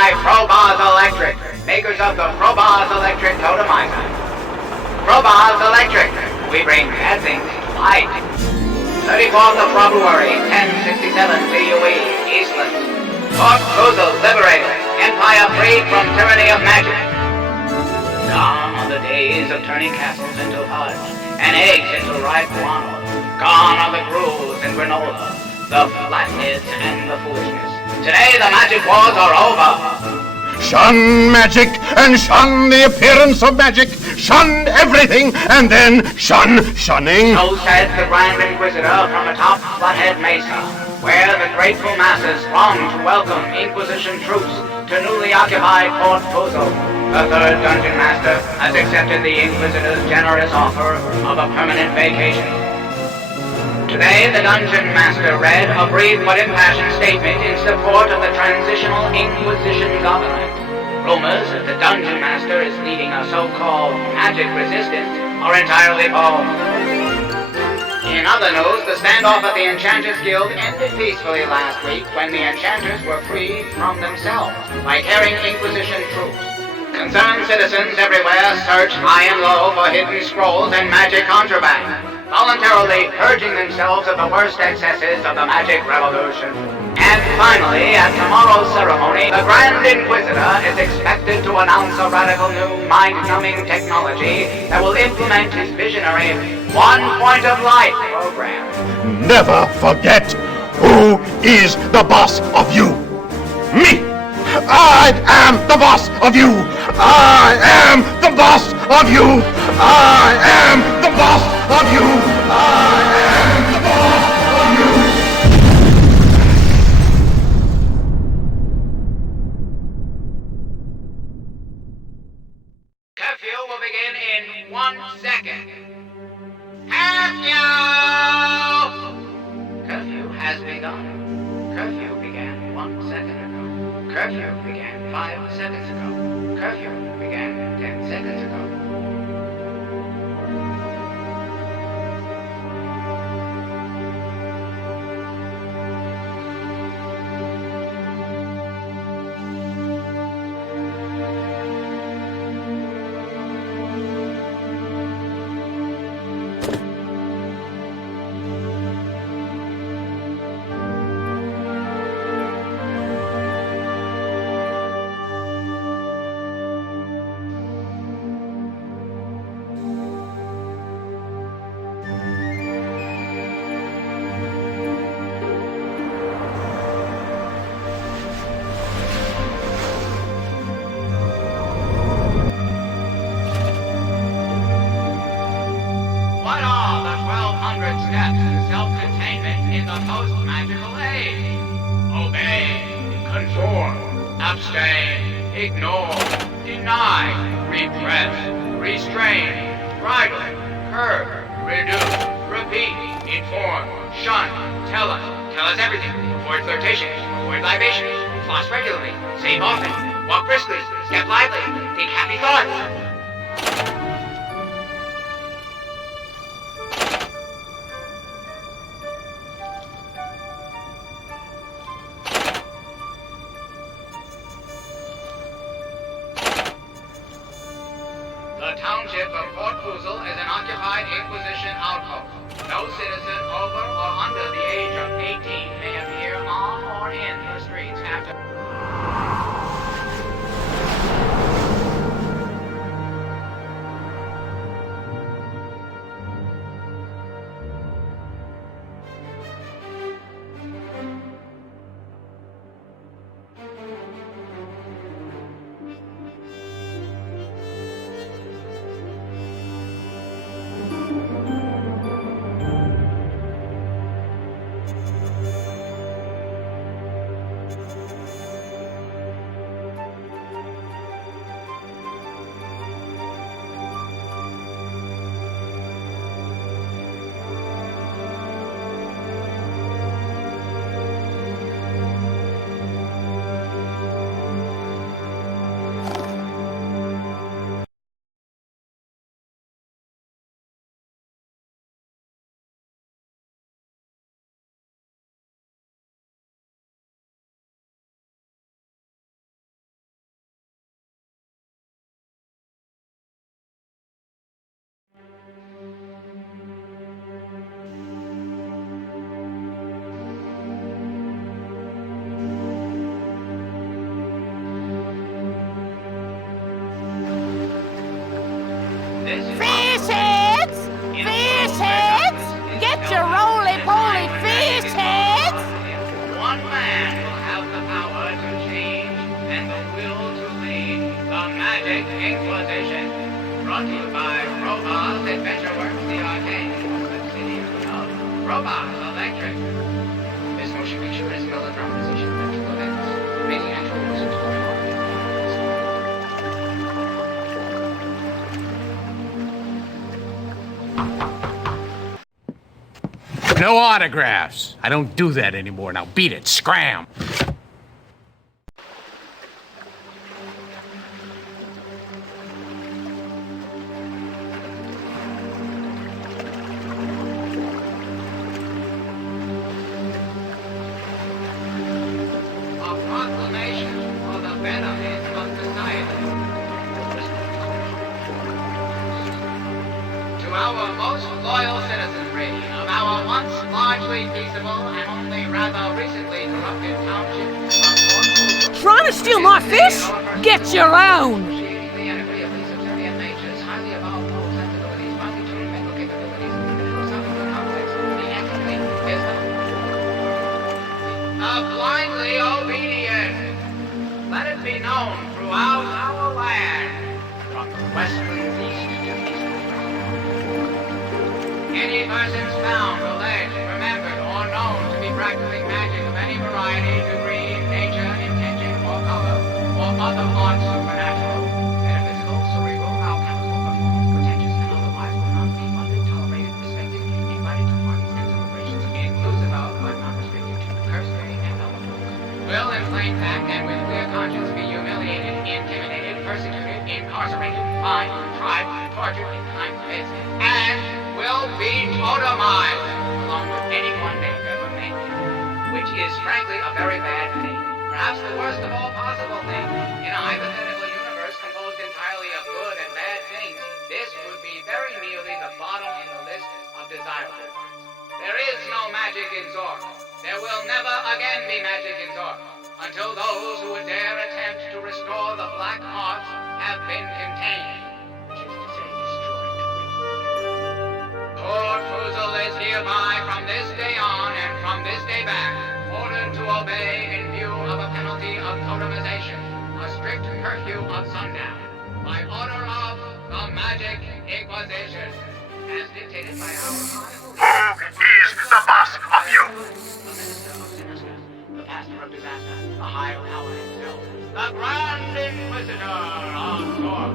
by Probars Electric, makers of the Probars Electric Totemizer. Probars Electric, we bring bad things to light. 34th of February, 1067 CUE, Eastland. Zork liberated, empire freed from tyranny of magic. Gone are the days of turning castles into fudge, and eggs into ripe guano. Gone are the gruels and granola, the flatheads and the foolishness. Today the magic wars are over. Shun magic and shun the appearance of magic. Shun everything and then shun shunning. So said the Grand Inquisitor from atop Flathead Mesa, where the grateful masses throng to welcome Inquisition troops to newly occupied Fort Puzzle. The third Dungeon Master has accepted the Inquisitor's generous offer of a permanent vacation. Today, the Dungeon Master read a brief but impassioned statement in support of the transitional Inquisition government. Rumors that the Dungeon Master is leading a so-called magic resistance are entirely false. In other news, the standoff at the Enchanters Guild ended peacefully last week when the Enchanters were freed from themselves by carrying Inquisition troops. Concerned citizens everywhere search high and low for hidden scrolls and magic contraband, voluntarily purging themselves of the worst excesses of the magic revolution. And finally, at tomorrow's ceremony, the Grand Inquisitor is expected to announce a radical new mind-numbing technology that will implement his visionary One Point of Light program. Never forget who is the boss of you. Me! I am the boss of you! I am the boss of you! I am the boss of you! I am the boss of you! Curfew will begin in 1 second. Curfew! Curfew has begun. Curfew began 1 second ago. Curfew began 5 seconds ago. Curfew began 10 seconds ago. What are the 1,200 steps to self-containment in the post-magical age? Obey, conform, abstain, ignore, deny, repress, restrain, bridle, curb, reduce, repeat, inform, shun, tell us everything, avoid flirtation, avoid libation, floss regularly, save often, walk briskly, step lively, think happy thoughts. The township of Fort Puzzle is an occupied Inquisition outpost. No citizen over or under the age of 18 may appear on or in the streets after... Fish heads! Fish heads! Get your roly-poly fish heads! One man will have the power to change and the will to lead the Magic Inquisition. Brought to you by Robot's Adventure Works, the arcade, subsidiary of Robots Electric. This motion picture is melodramatization of actual events, making actual listen to No autographs. I don't do that anymore. Now beat it. Scram. a proclamation for the benefit of society. To our most loyal citizenry of our once largely peaceable and only rather recently corrupted township of Zork. Trying to steal my fish? Get your own! Appreciating the enemy of these subservient natures, highly evolved moral sensibilities, finely tuned mental capabilities, and philosophical context, the entity is the blindly obedient. Let it be known throughout our land, from the western east to the eastern west. Any persons found, alleged, remembered, or known to be practicing magic of any variety, degree, nature, intention, or color, or other arts supernatural, metaphysical, cerebral, alchemical, performance, pretentious, and otherwise will not be funded, tolerated, respected, invited to parties and celebrations, inclusive of, but not restricted to, curse, begging, and other will in plain fact and with clear conscience be humiliated, intimidated, persecuted, incarcerated, fined, tried, tortured in time pits, and will be totemized along with anyone they've ever met. Which is frankly a very bad thing. Perhaps the worst of all possible things. In a hypothetical universe composed entirely of good and bad things, this would be very nearly the bottom in the list of desirable ones. There is no magic in Zork. There will never again be magic in Zork until those who would dare attempt to restore the black arts have been contained, which is to say destroyed to witness. Lord Fuzel is hereby from this day on and from this day back ordered to obey in view of a penalty of totemization, a strict curfew of sundown, by order of the Magic Inquisition, as dictated by our Who is the boss of you? the Minister of Sinister, the Pastor of Disaster, the High Power himself, the Grand Inquisitor of Zork,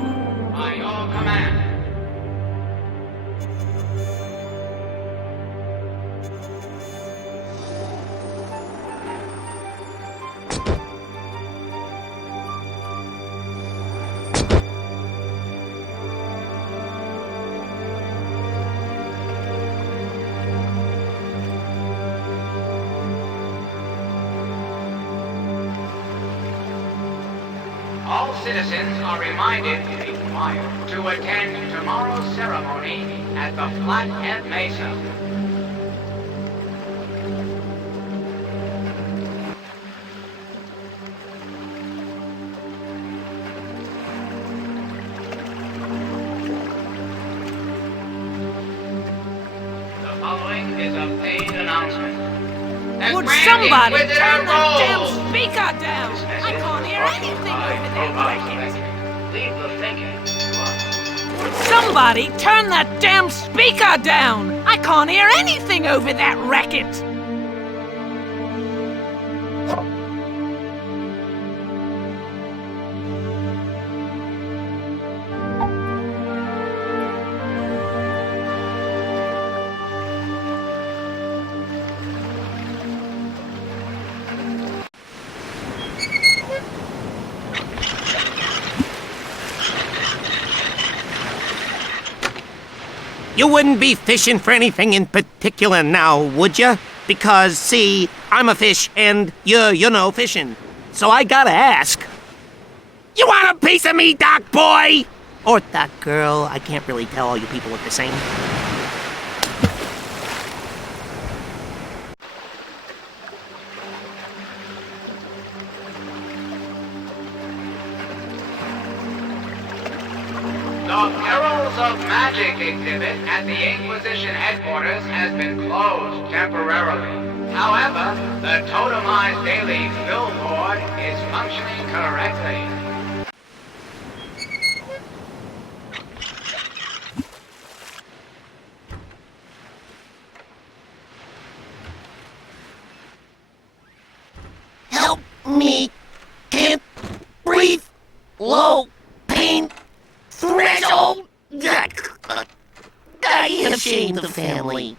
by your command. All citizens are reminded, required, to attend tomorrow's ceremony at the Flathead Mesa. The following is a paid announcement. The Would Grand somebody Inquisitor turn that damn rules! speaker down? I can't hear anything over that racket. Leave the thinking to us. Would somebody turn that damn speaker down? I can't hear anything over that racket. You wouldn't be fishing for anything in particular now, would you? Because, see, I'm a fish and you're no fishing. So I gotta ask. You want a piece of me, Doc Boy? Or Doc Girl, I can't really tell, all you people look the same. The perils of Magic exhibit at the Inquisition headquarters has been closed temporarily. However, the totemized daily billboard is functioning correctly. Help me. Can't breathe. Low pain threshold. I have shamed the family.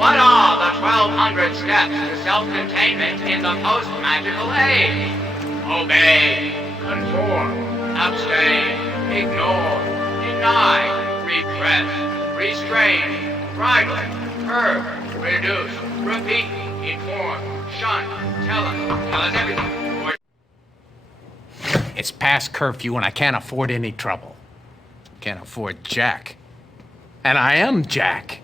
What are the 1,200 steps to self-containment in the post-magical age? Obey, conform, abstain, ignore, deny, repress, restrain, bridle, curb, reduce, repeat, inform, shun, tell us everything. It's past curfew and I can't afford any trouble. Can't afford Jack. And I am Jack.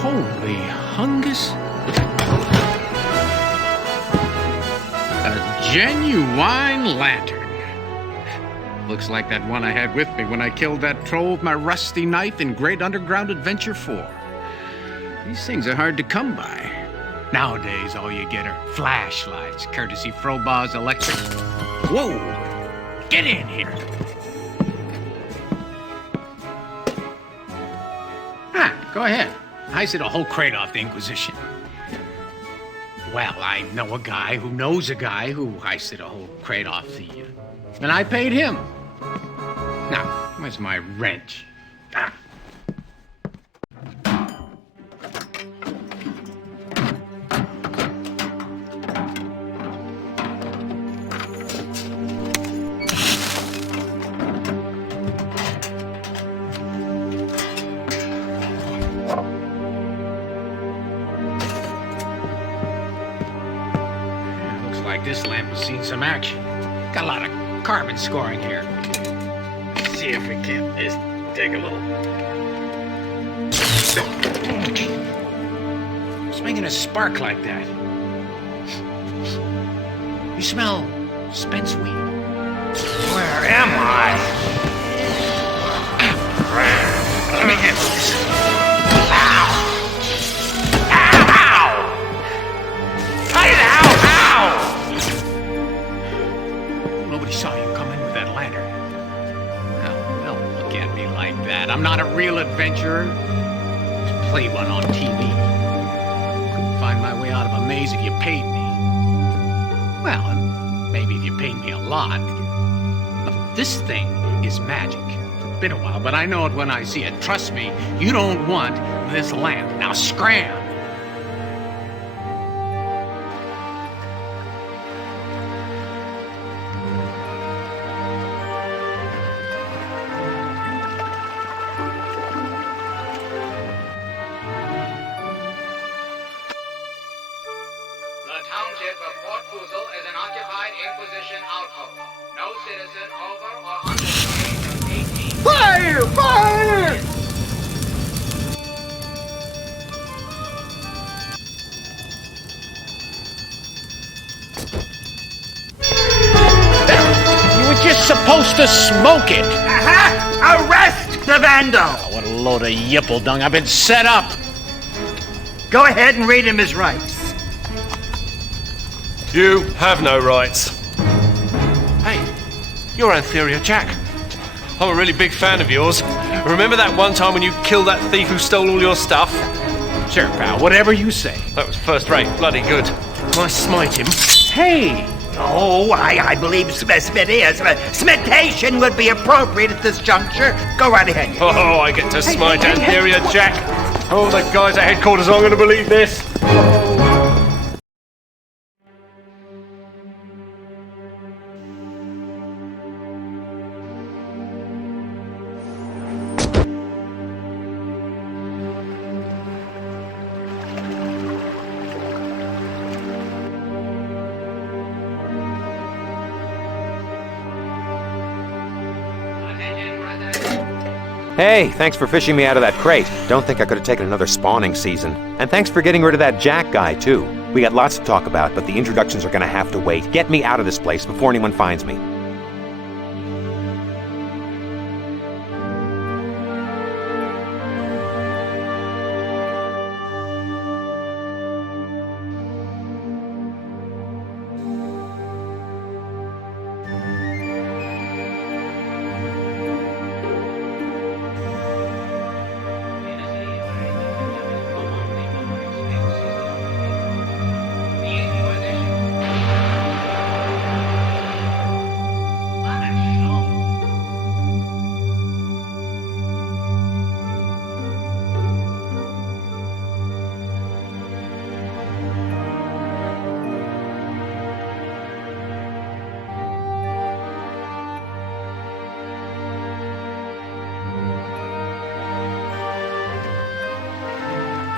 Holy hungus. A genuine lantern. Looks like that one I had with me when I killed that troll with my rusty knife in Great Underground Adventure 4. These things are hard to come by. Nowadays, all you get are flashlights, courtesy Frobaugh's Electric. Whoa! Get in here! Go ahead. Heisted a whole crate off the Inquisition. Well, I know a guy who knows a guy who heisted a whole crate off the... and I paid him. Now, where's my wrench? Ah. This lamp has seen some action. Got a lot of carbon scoring here. Let's see if we can just dig a little. What's making a spark like that? You smell Spence weed. Where am I? Let me handle this. Ow! Ow! Cut it out! Nobody saw you come in with that lantern. Now, don't look at me like that. I'm not a real adventurer. Just played one on TV. Couldn't find my way out of a maze if you paid me. Well, maybe if you paid me a lot. But this thing is magic. It's been a while, but I know it when I see it. Trust me, you don't want this lamp. Now scram! Inquisition outpost. No citizen over or under the age of 18. Fire! Fire! You were just supposed to smoke it. Aha! Arrest the vandal! Oh, what a load of yipple dung. I've been set up. Go ahead and read him his rights. You have no rights. Hey, you're inferior Jack. I'm a really big fan of yours. Remember that one time when you killed that thief who stole all your stuff? Sure, pal, whatever you say. That was first rate, bloody good. Can I smite him? Hey! Oh, I believe smitation would be appropriate at this juncture. Go right ahead. Oh, I get to smite Antheria, Jack. Oh, the guys at headquarters aren't going to believe this. Hey, thanks for fishing me out of that crate. Don't think I could have taken another spawning season. And thanks for getting rid of that Jack guy, too. We got lots to talk about, but the introductions are gonna have to wait. Get me out of this place before anyone finds me.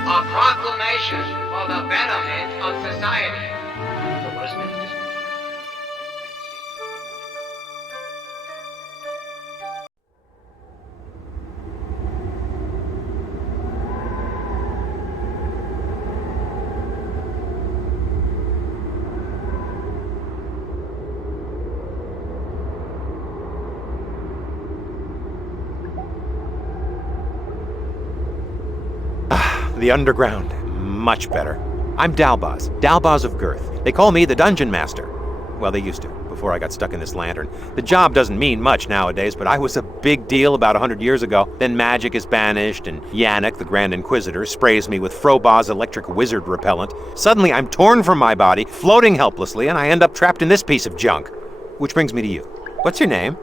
A proclamation for the benefit of society. The underground. Much better. I'm Dalbaz of Girth. They call me the Dungeon Master. Well, they used to, before I got stuck in this lantern. The job doesn't mean much nowadays, but I was a big deal about 100 years ago. Then magic is banished, and Yannick, the Grand Inquisitor, sprays me with Froboz's electric wizard repellent. Suddenly, I'm torn from my body, floating helplessly, and I end up trapped in this piece of junk. Which brings me to you. What's your name?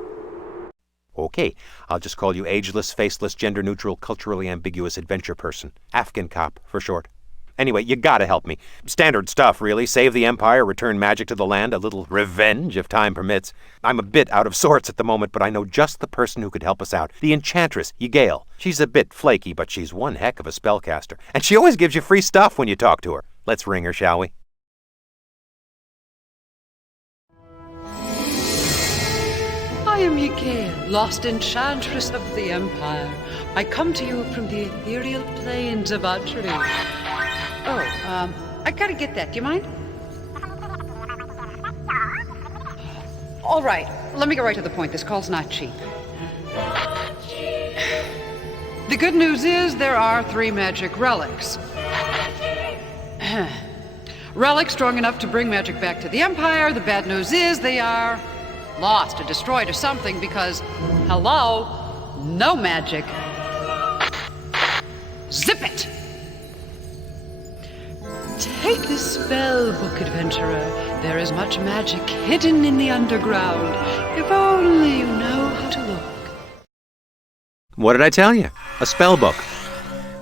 Okay, I'll just call you ageless, faceless, gender-neutral, culturally ambiguous adventure person. Afghan cop, for short. Anyway, you gotta help me. Standard stuff, really. Save the Empire, return magic to the land, a little revenge, if time permits. I'm a bit out of sorts at the moment, but I know just the person who could help us out. The Enchantress, Ygael. She's a bit flaky, but she's one heck of a spellcaster. And she always gives you free stuff when you talk to her. Let's ring her, shall we? I am Ygael, lost enchantress of the Empire. I come to you from the ethereal plains of Atri. Oh, I gotta get that. Do you mind? All right, let me get right to the point. This call's not cheap. The good news is there are 3 magic relics. Relics strong enough to bring magic back to the Empire. The bad news is they are lost or destroyed or something because, hello, no magic. Zip it! Take this spell book, adventurer. There is much magic hidden in the underground. If only you know how to look. What did I tell you? A spell book.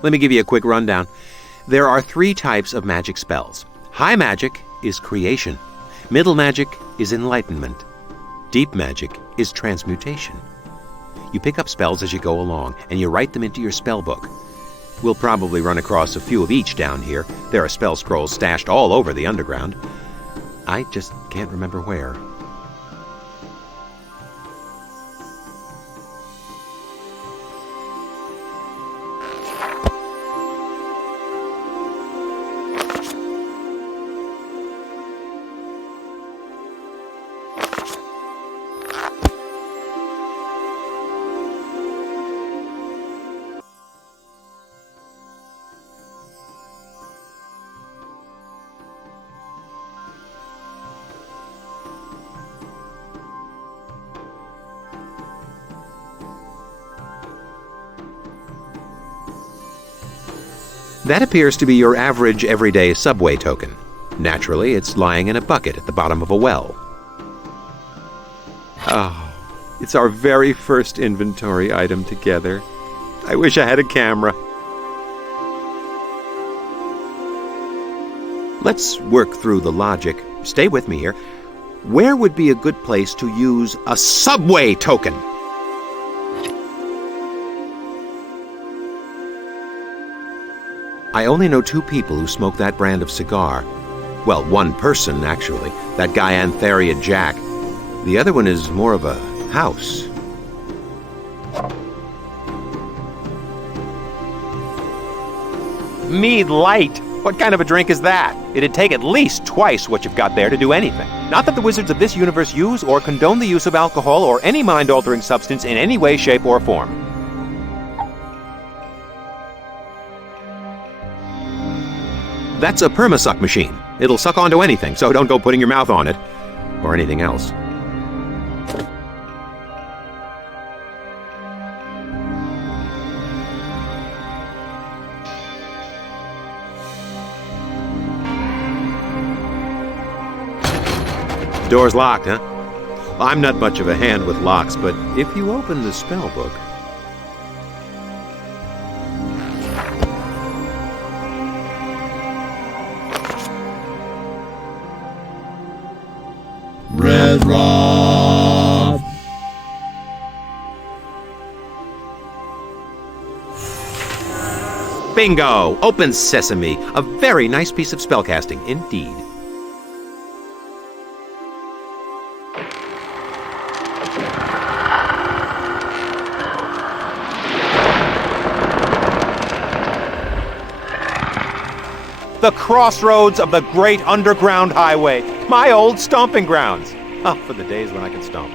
Let me give you a quick rundown. There are 3 types of magic spells. High magic is creation. Middle magic is enlightenment. Deep magic is transmutation. You pick up spells as you go along, and you write them into your spell book. We'll probably run across a few of each down here. There are spell scrolls stashed all over the underground. I just can't remember where. That appears to be your average everyday subway token. Naturally, it's lying in a bucket at the bottom of a well. Oh, it's our very first inventory item together. I wish I had a camera. Let's work through the logic. Stay with me here. Where would be a good place to use a subway token? I only know 2 people who smoke that brand of cigar. Well, one person, actually. That guy Antheria Jack. The other one is more of a house. Mead Light! What kind of a drink is that? It'd take at least twice what you've got there to do anything. Not that the wizards of this universe use or condone the use of alcohol or any mind-altering substance in any way, shape, or form. That's a permasuck machine. It'll suck onto anything, so don't go putting your mouth on it. Or anything else. Door's locked, huh? I'm not much of a hand with locks, but if you open the spell book... Red Rob. Bingo! Open Sesame. A very nice piece of spellcasting, indeed. The crossroads of the great underground highway. My old stomping grounds. Oh, for the days when I could stomp.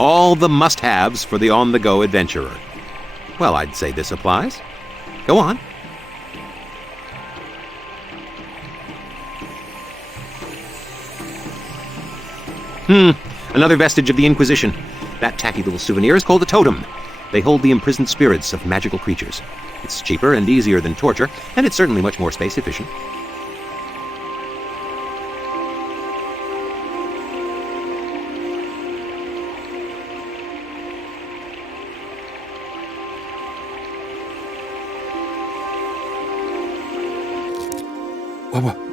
All the must-haves for the on-the-go adventurer. Well, I'd say this applies. Go on. Another vestige of the Inquisition. That tacky little souvenir is called a totem. They hold the imprisoned spirits of magical creatures. It's cheaper and easier than torture, and it's certainly much more space efficient.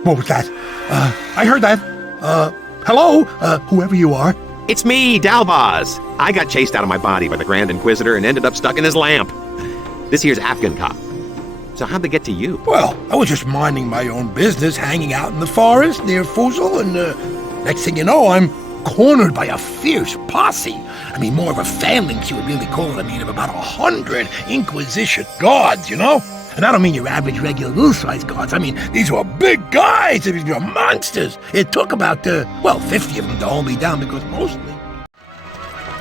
What was that? I heard that. Hello, whoever you are. It's me, Dalbaz. I got chased out of my body by the Grand Inquisitor and ended up stuck in his lamp. This here's Afghan cop. So how'd they get to you? Well, I was just minding my own business, hanging out in the forest near Fuzel, and next thing you know, I'm cornered by a fierce posse. I mean, more of a phalanx you would really call it. I mean, of about 100 Inquisition guards, you know? And I don't mean your average regular little-sized guards. I mean, these were big guys. These were monsters. It took about, 50 of them to hold me down because mostly...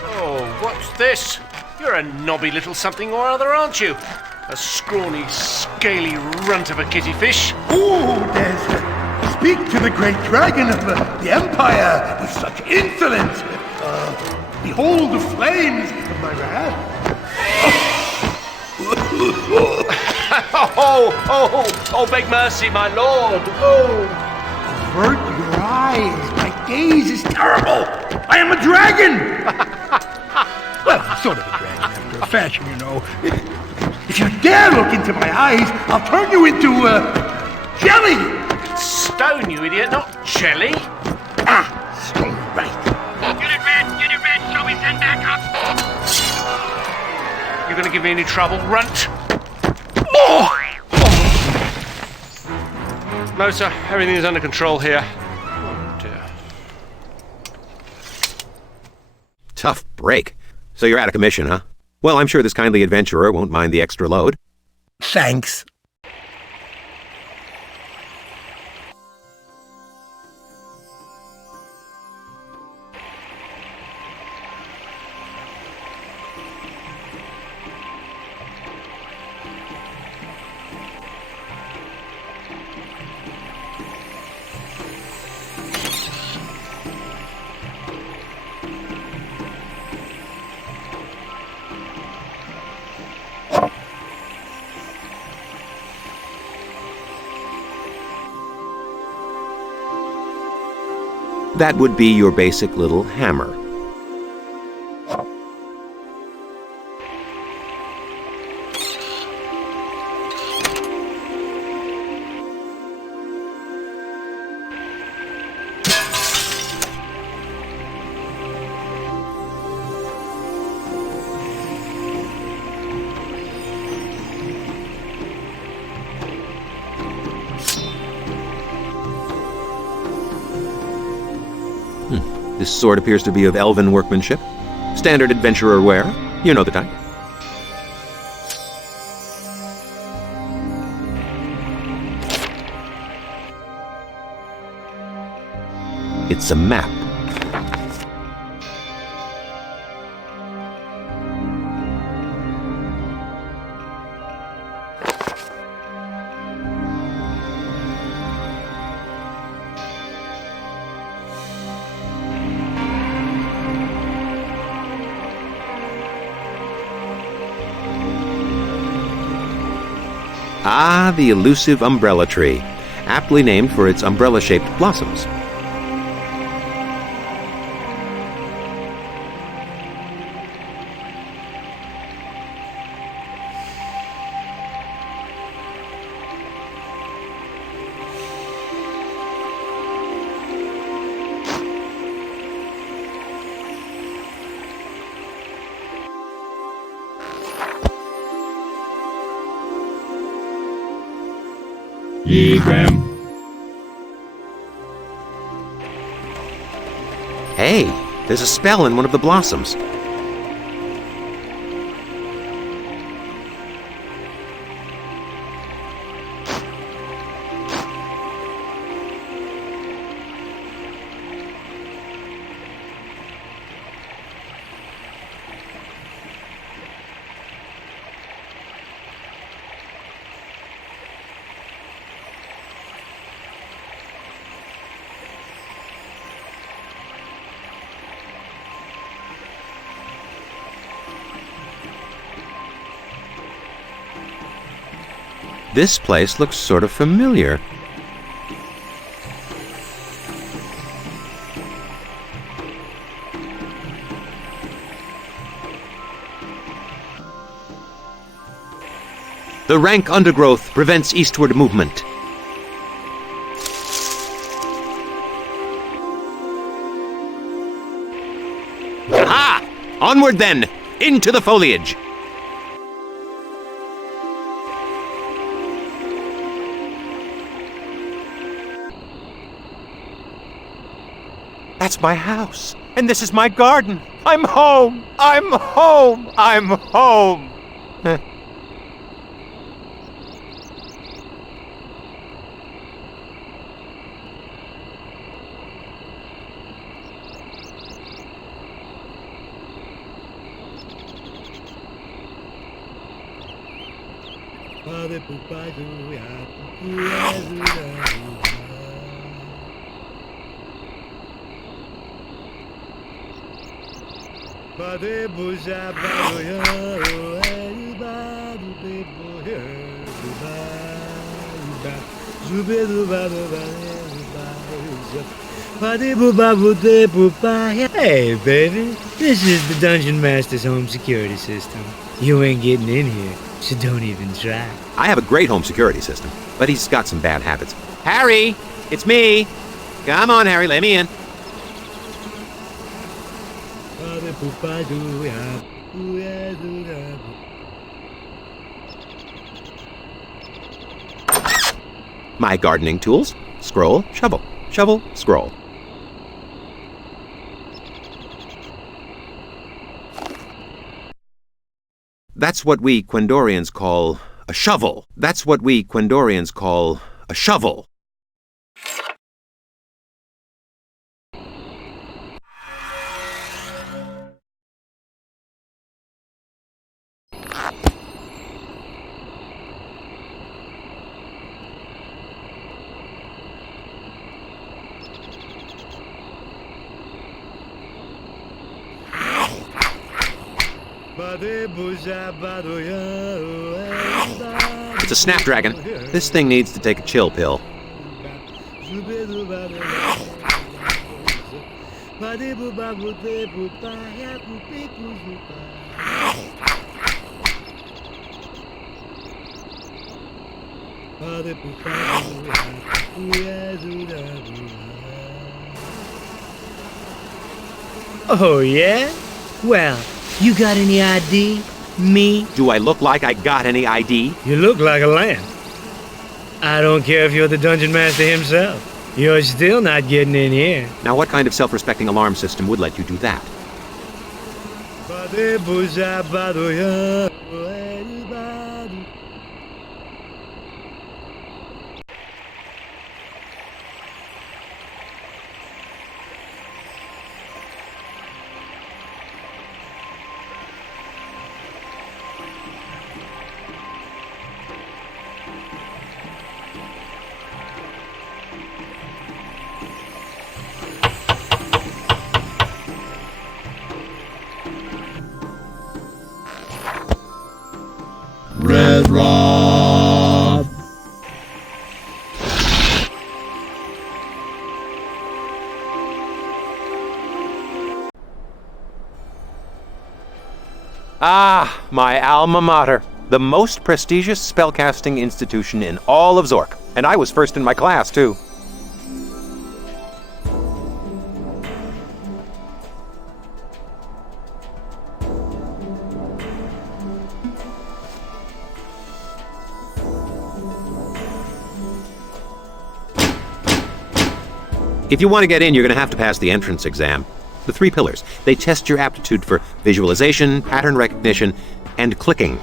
Oh, what's this? You're a knobby little something or other, aren't you? A scrawny, scaly runt of a kitty fish. Ooh, there's... Speak to the great dragon of the Empire with such insolence. Behold the flames of my wrath. Oh, beg mercy, my lord. Oh. Avert your eyes. My gaze is terrible. I am a dragon. Well, I'm sort of a dragon after a fashion, you know. If you dare look into my eyes, I'll turn you into, jelly. Stone, you idiot, not jelly. Stone right. Unit red, shall we send back up? You gonna give me any trouble, runt? No, sir. Everything is under control here. Oh, dear. Tough break. So you're out of commission, huh? Well, I'm sure this kindly adventurer won't mind the extra load. Thanks. That would be your basic little hammer. This sword appears to be of elven workmanship. Standard adventurer wear. You know the type. It's a map. Ah, the elusive umbrella tree, aptly named for its umbrella-shaped blossoms. Hey, there's a spell in one of the blossoms. This place looks sort of familiar. The rank undergrowth prevents eastward movement. Aha! Onward then! Into the foliage! That's my house, and this is my garden. I'm home! I'm home! I'm home! Hey, baby, this is the Dungeon Master's home security system. You ain't getting in here, so don't even try. I have a great home security system, but he's got some bad habits. Harry! It's me! Come on, Harry, let me in. My gardening tools. Scroll, shovel. Shovel, scroll. That's what we Quendorians call a shovel. That's what we Quendorians call a shovel. It's a snapdragon. This thing needs to take a chill pill. Oh, yeah? Well, you got any ID? Me? Do I look like I got any ID? You look like a lamb. I don't care if you're the Dungeon Master himself. You're still not getting in here. Now, what kind of self-respecting alarm system would let you do that? Red Rob. Ah, my alma mater. The most prestigious spellcasting institution in all of Zork. And I was first in my class, too. If you want to get in, you're going to have to pass the entrance exam. The 3 pillars. They test your aptitude for visualization, pattern recognition, and clicking.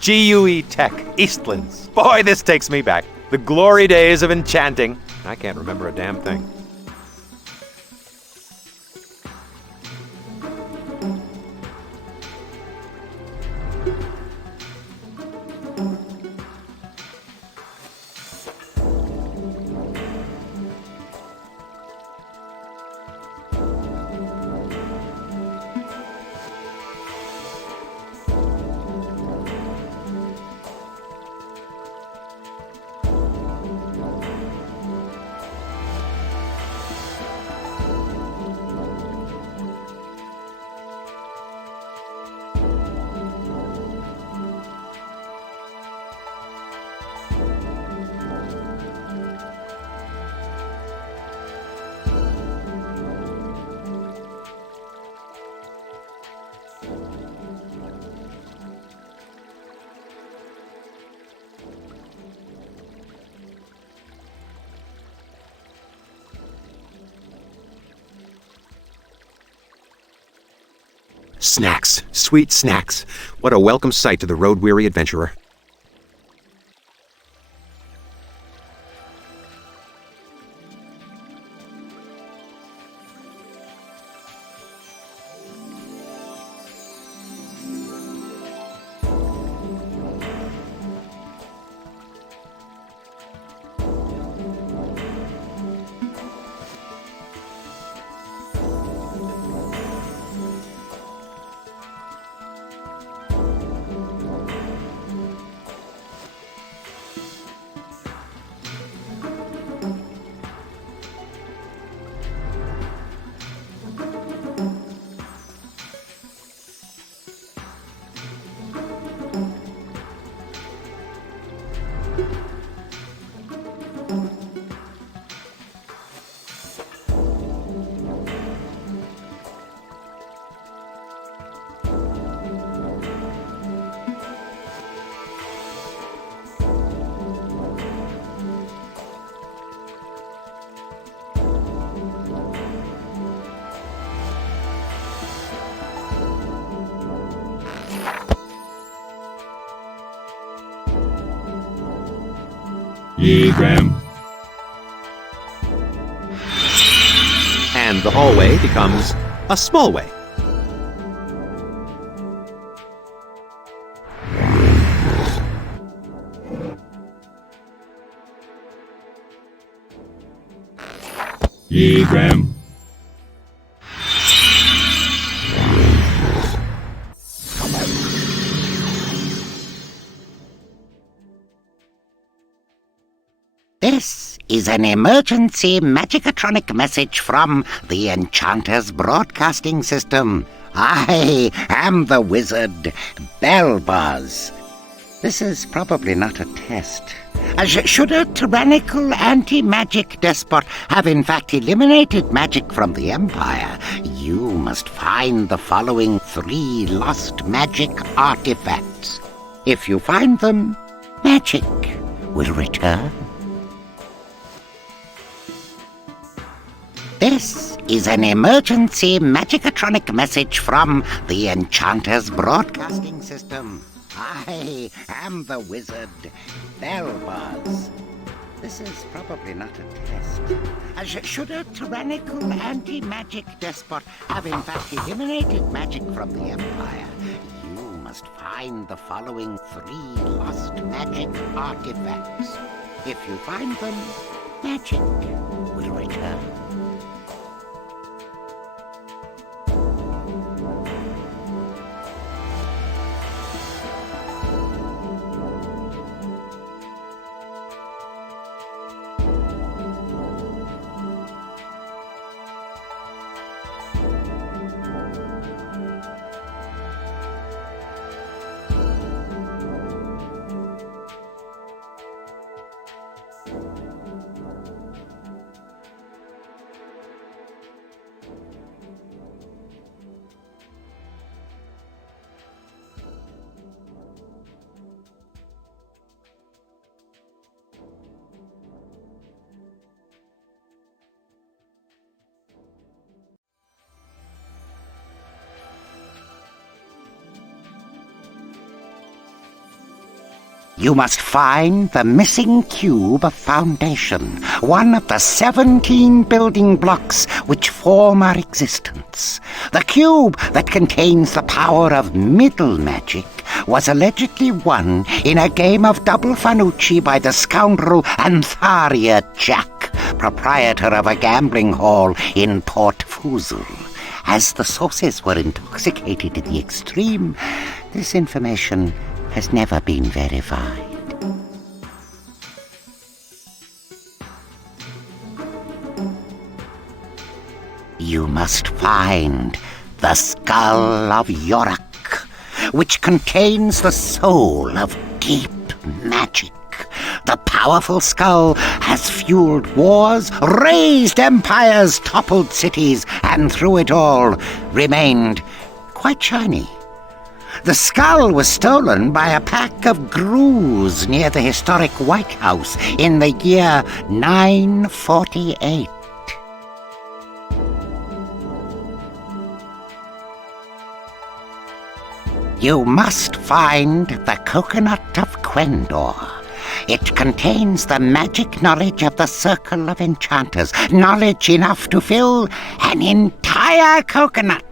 GUE Tech, Eastlands. Boy, this takes me back. The glory days of enchanting. I can't remember a damn thing. Snacks. Sweet snacks. What a welcome sight to the road-weary adventurer. And the hallway becomes a small way. This is an emergency magicatronic message from the Enchanter's broadcasting system. I am the wizard, Belbuzz. This is probably not a test. Should a tyrannical anti-magic despot have in fact eliminated magic from the Empire, you must find the following 3 lost magic artifacts. If you find them, magic will return. This is an emergency magicatronic message from the Enchanter's broadcasting system. I am the wizard, Belbuzz. This is probably not a test. Should a tyrannical anti-magic despot have in fact eliminated magic from the Empire, you must find the following 3 lost magic artifacts. If you find them, magic will return. You must find the missing cube of foundation, one of the 17 building blocks which form our existence. The cube that contains the power of middle magic was allegedly won in a game of double fanucci by the scoundrel Antharia Jack, proprietor of a gambling hall in Port Fusel. As the sources were intoxicated to the extreme, this information has never been verified. You must find the skull of Yorak, which contains the soul of deep magic. The powerful skull has fueled wars, raised empires, toppled cities, and through it all remained quite shiny. The skull was stolen by a pack of grooves near the historic White House in the year 948. You must find the Coconut of Quendor. It contains the magic knowledge of the Circle of Enchanters, knowledge enough to fill an entire coconut.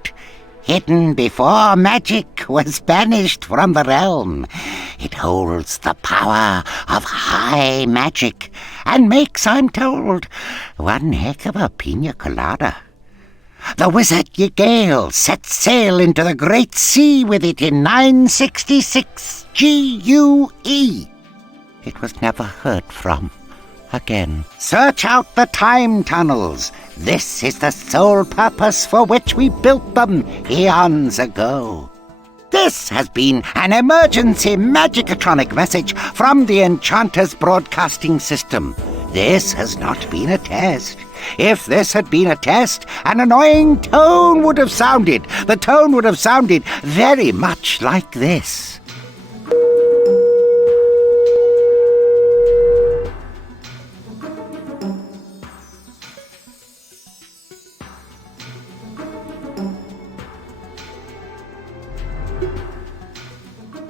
Hidden before magic was banished from the realm. It holds the power of high magic and makes, I'm told, one heck of a pina colada. The wizard Yigale set sail into the great sea with it in 966 GUE. It was never heard from again. Search out the time tunnels. This is the sole purpose for which we built them eons ago. This has been an emergency magicatronic message from the Enchanter's broadcasting system. This has not been a test. If this had been a test, an annoying tone would have sounded. The tone would have sounded very much like this.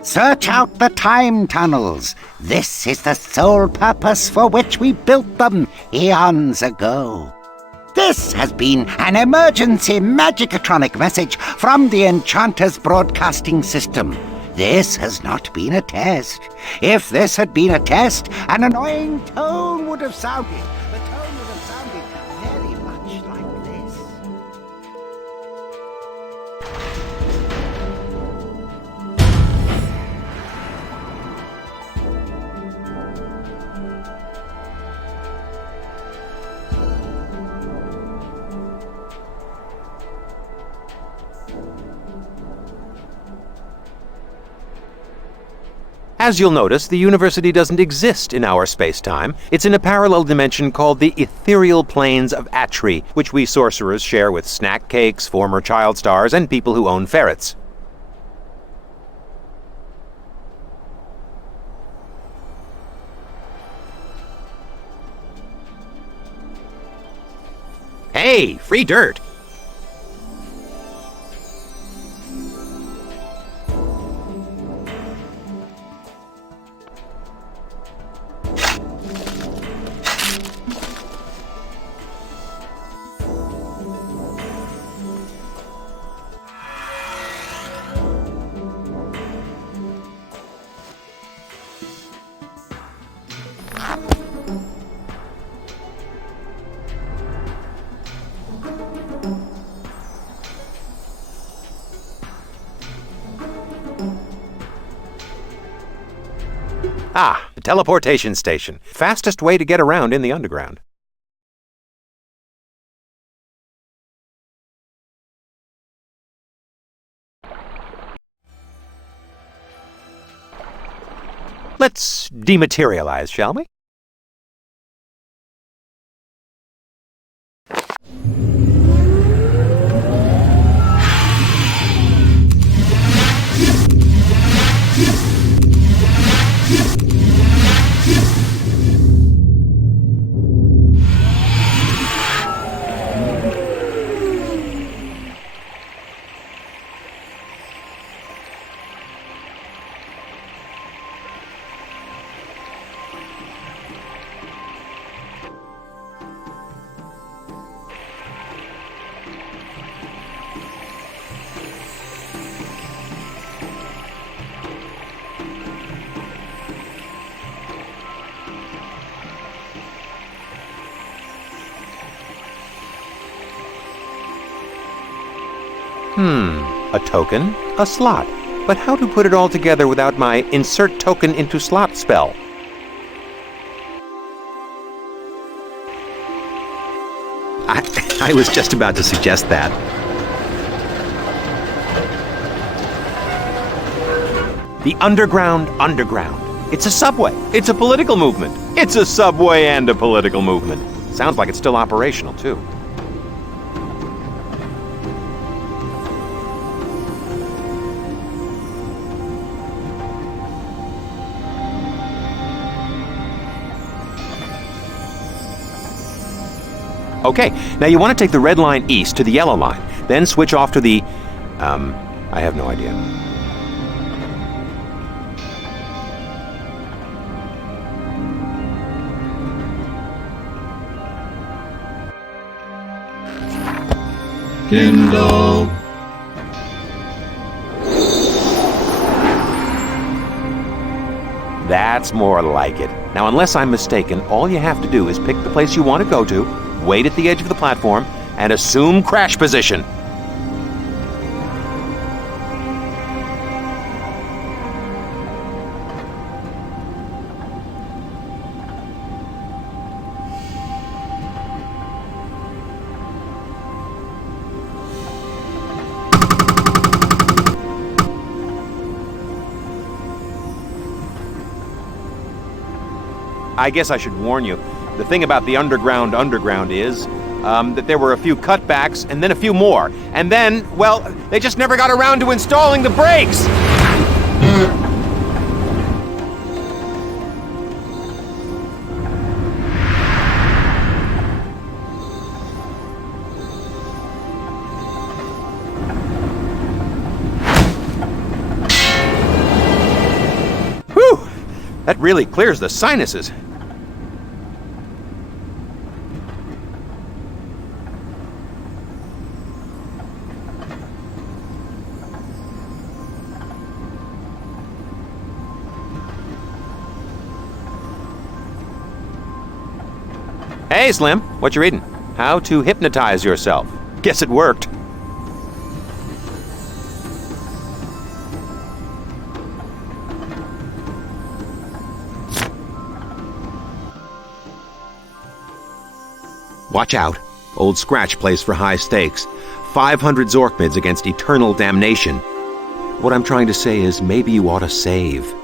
Search out the time tunnels. This is the sole purpose for which we built them eons ago. This has been an emergency magicatronic message from the Enchanter's broadcasting system. This has not been a test. If this had been a test, an annoying tone would have sounded. The tone would have sounded very much like this. As you'll notice, the university doesn't exist in our space-time. It's in a parallel dimension called the ethereal planes of Atri, which we sorcerers share with snack cakes, former child stars, and people who own ferrets. Hey, free dirt! Ah, the teleportation station. Fastest way to get around in the underground. Let's dematerialize, shall we? A token, a slot. But how to put it all together without my insert token into slot spell? I was just about to suggest that. The underground. It's a subway. It's a political movement. It's a subway and a political movement. Sounds like it's still operational, too. Okay, now you want to take the red line east to the yellow line, then switch off to the... I have no idea. Kindle. That's more like it. Now, unless I'm mistaken, all you have to do is pick the place you want to go to, wait at the edge of the platform, and assume crash position. I guess I should warn you. The thing about the underground is that there were a few cutbacks and then a few more. And then, well, they just never got around to installing the brakes! That really clears the sinuses. Hey, Slim, what you reading? How to Hypnotize Yourself. Guess it worked. Watch out. Old Scratch plays for high stakes. 500 Zork mids against eternal damnation. What I'm trying to say is maybe you ought to save.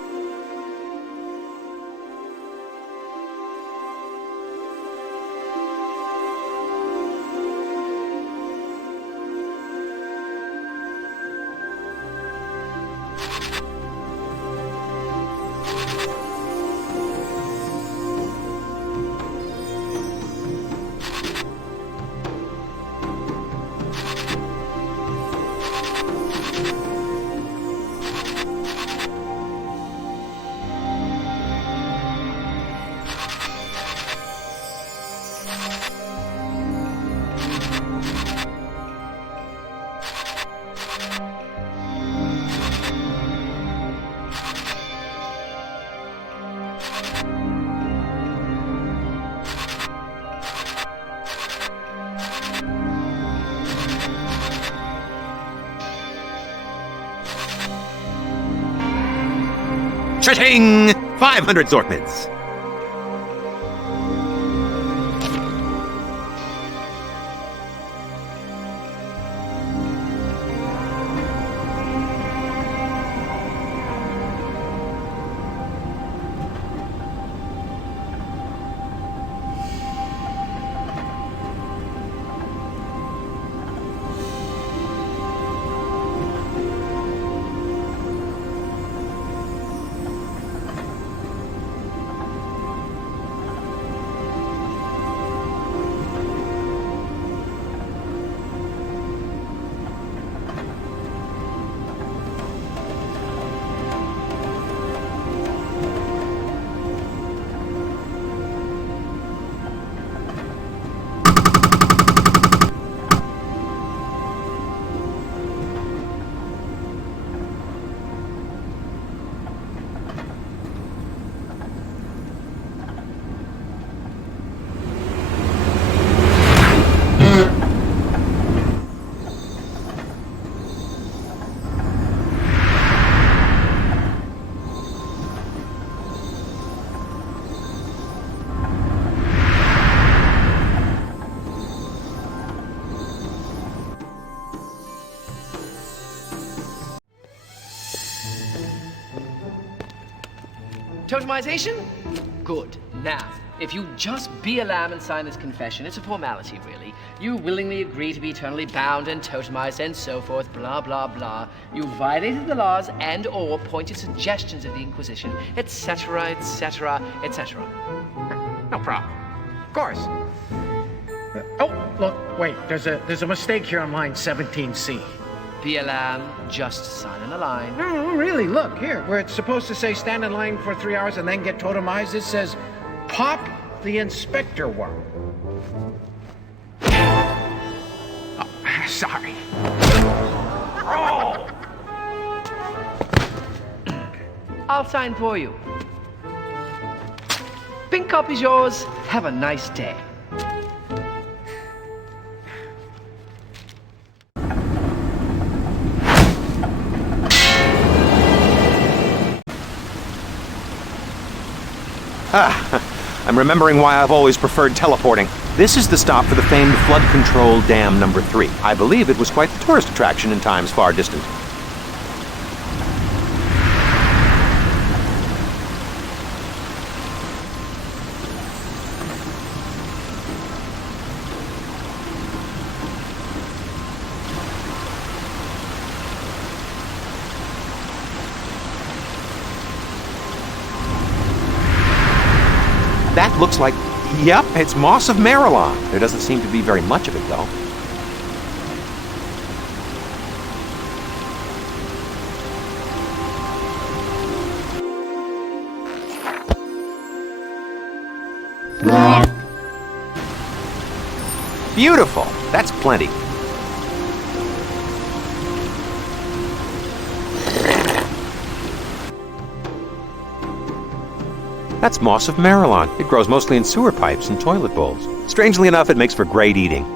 Cha-ching! 500 Zork mids. Totemization? Good. Now, if you just be a lamb and sign this confession, it's a formality, really. You willingly agree to be eternally bound and totemized and so forth, blah, blah, blah. You violated the laws and or pointed suggestions of the Inquisition, etc., etc., etc. No problem. Of course. Oh, look, wait. There's a mistake here on line 17C. Be a lamb, just sign on the line. No, really, look, here, where it's supposed to say stand in line for 3 hours and then get totemized, it says, pop the inspector one. Oh, sorry. Oh! I'll sign for you. Pink copy's yours. Have a nice day. I'm remembering why I've always preferred teleporting. This is the stop for the famed flood control dam number 3. I believe it was quite the tourist attraction in times far distant. That looks like... Yep, it's Moss of Marilon. There doesn't seem to be very much of it, though. Beautiful. That's plenty. That's moss of Marilon. It grows mostly in sewer pipes and toilet bowls. Strangely enough, it makes for great eating.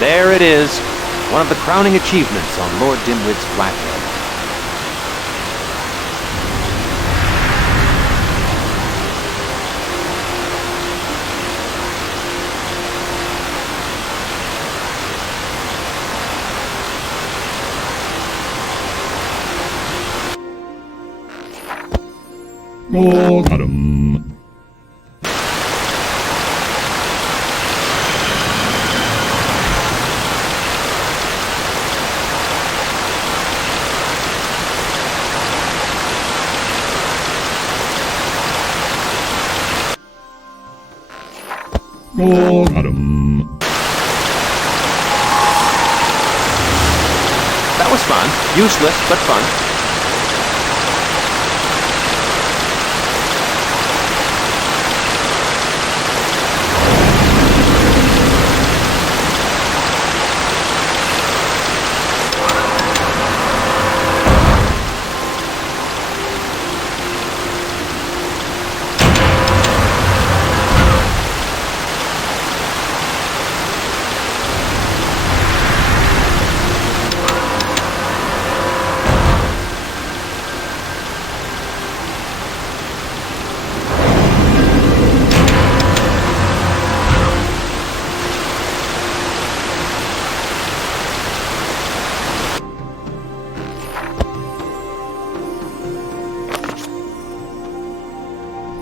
There it is, one of the crowning achievements on Lord Dimwit's flathead. Got him. Got him. That was fun. Useless, but fun.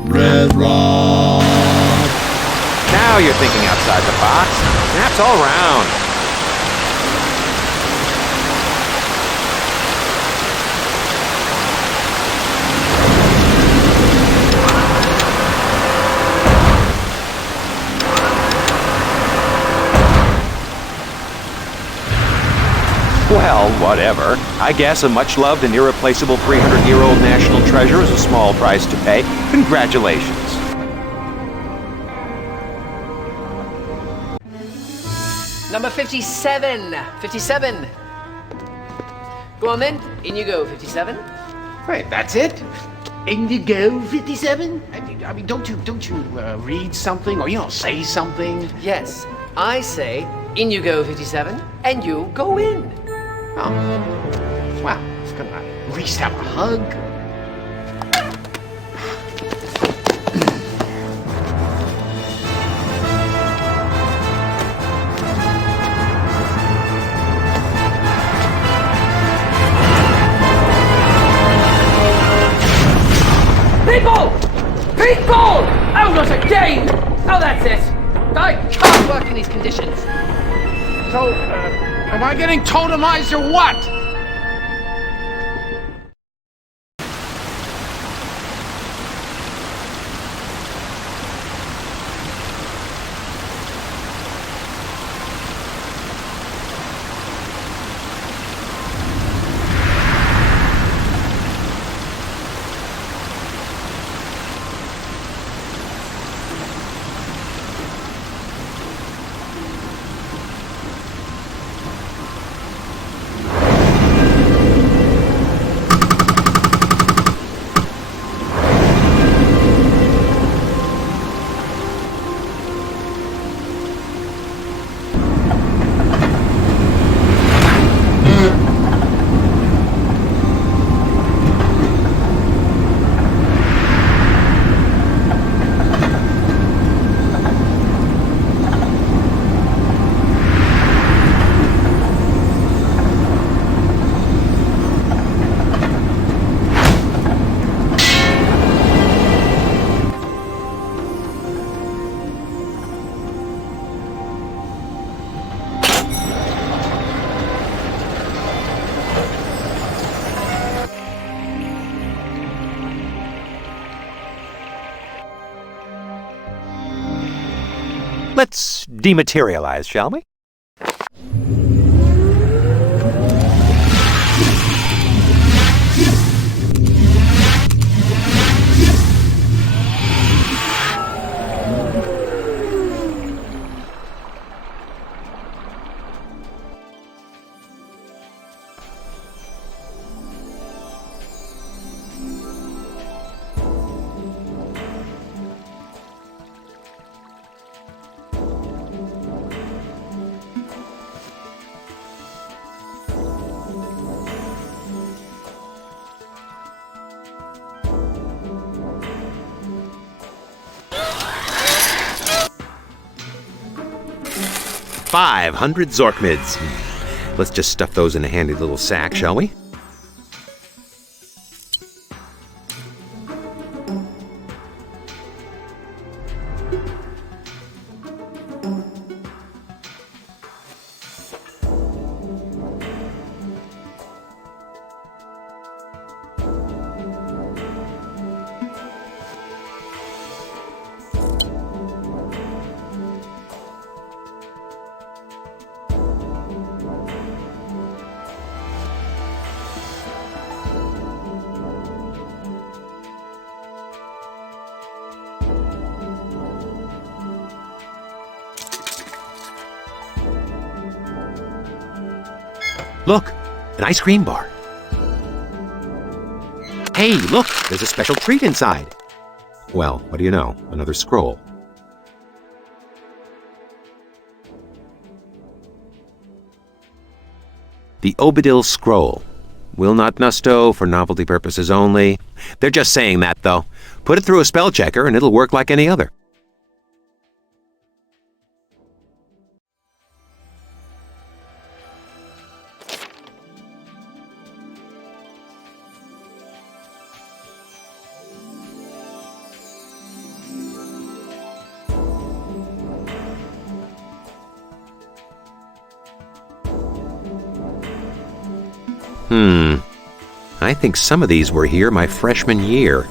Red Rock. Now you're thinking outside the box. Snaps all round. Well, whatever. I guess a much-loved and irreplaceable 300-year-old national treasure is a small price to pay. Congratulations. Number 57. 57. Go on then. In you go, 57. Wait, that's it? In you go, 57? I mean, don't you read something or, say something? Yes, I say, in you go, 57, and you go in. Oh. Well, it's gonna at least have a hug. People! People! Oh, not again! Oh, that's it. I can't work in these conditions. So, am I getting totemized or what? Let's dematerialize, shall we? $500 Zork mids. Let's just stuff those in a handy little sack, shall we? Look, an ice cream bar. Hey, look, there's a special treat inside. Well, what do you know? Another scroll. The Obadil Scroll. Will not nusto for novelty purposes only. They're just saying that, though. Put it through a spell checker and it'll work like any other. I think some of these were here my freshman year.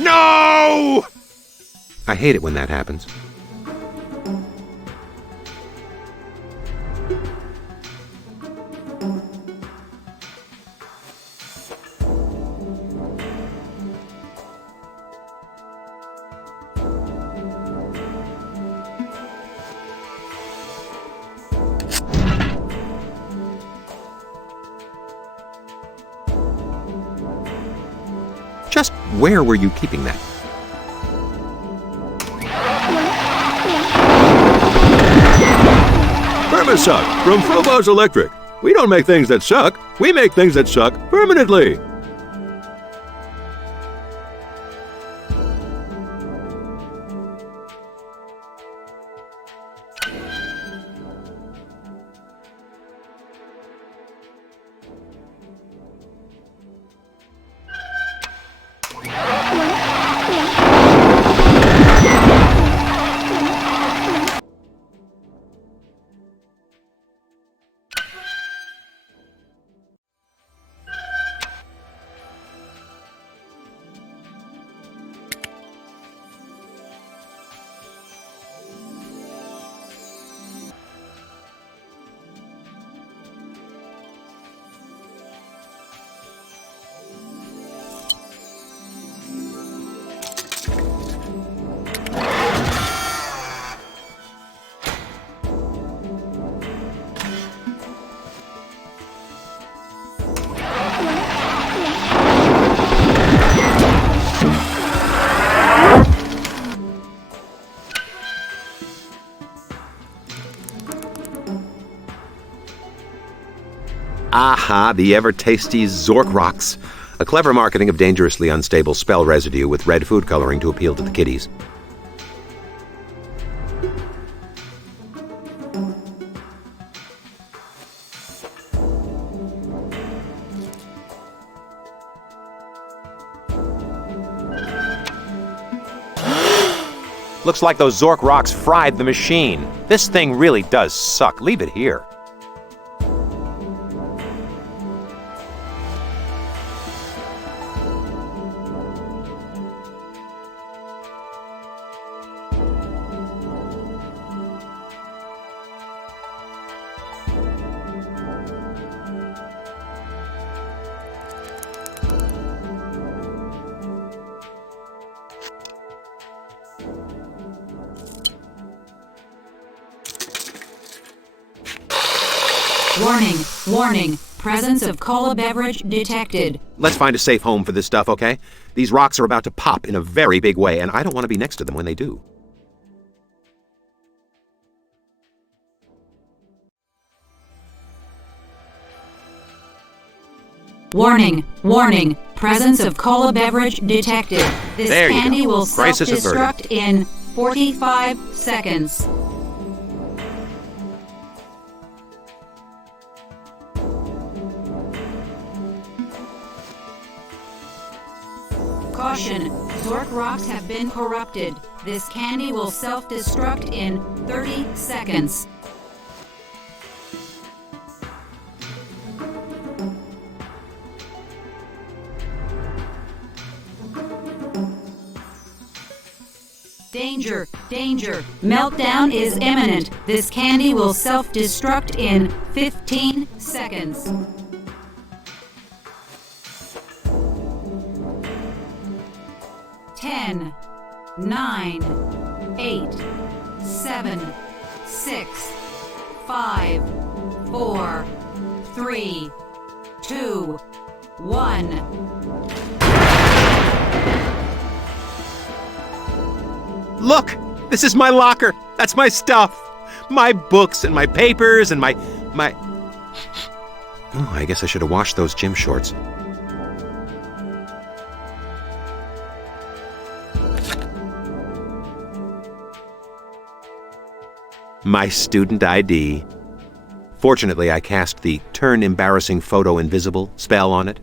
No! I hate it when that happens. Just where were you keeping that? Permasuck from Phobos Electric. We don't make things that suck. We make things that suck permanently. Aha, the ever-tasty Zork Rocks. A clever marketing of dangerously unstable spell residue with red food coloring to appeal to the kiddies. Looks like those Zork rocks fried the machine. This thing really does suck. Leave it here. Warning, warning. Presence of cola beverage detected. Let's find a safe home for this stuff, okay? These rocks are about to pop in a very big way, and I don't want to be next to them when they do. Warning, warning. Presence of cola beverage detected. This There you candy go. will Crisis self-destruct in 45 seconds. Caution, Zork rocks have been corrupted. This candy will self-destruct in 30 seconds. Danger, danger. Meltdown is imminent. This candy will self-destruct in 15 seconds. Ten, 9, 8, 7, 6, 5, 4, 3, 2, 1. Look! This is my locker! That's my stuff! My books and my papers and my... Oh, I guess I should have washed those gym shorts. My student ID. Fortunately, I cast the turn embarrassing photo invisible spell on it.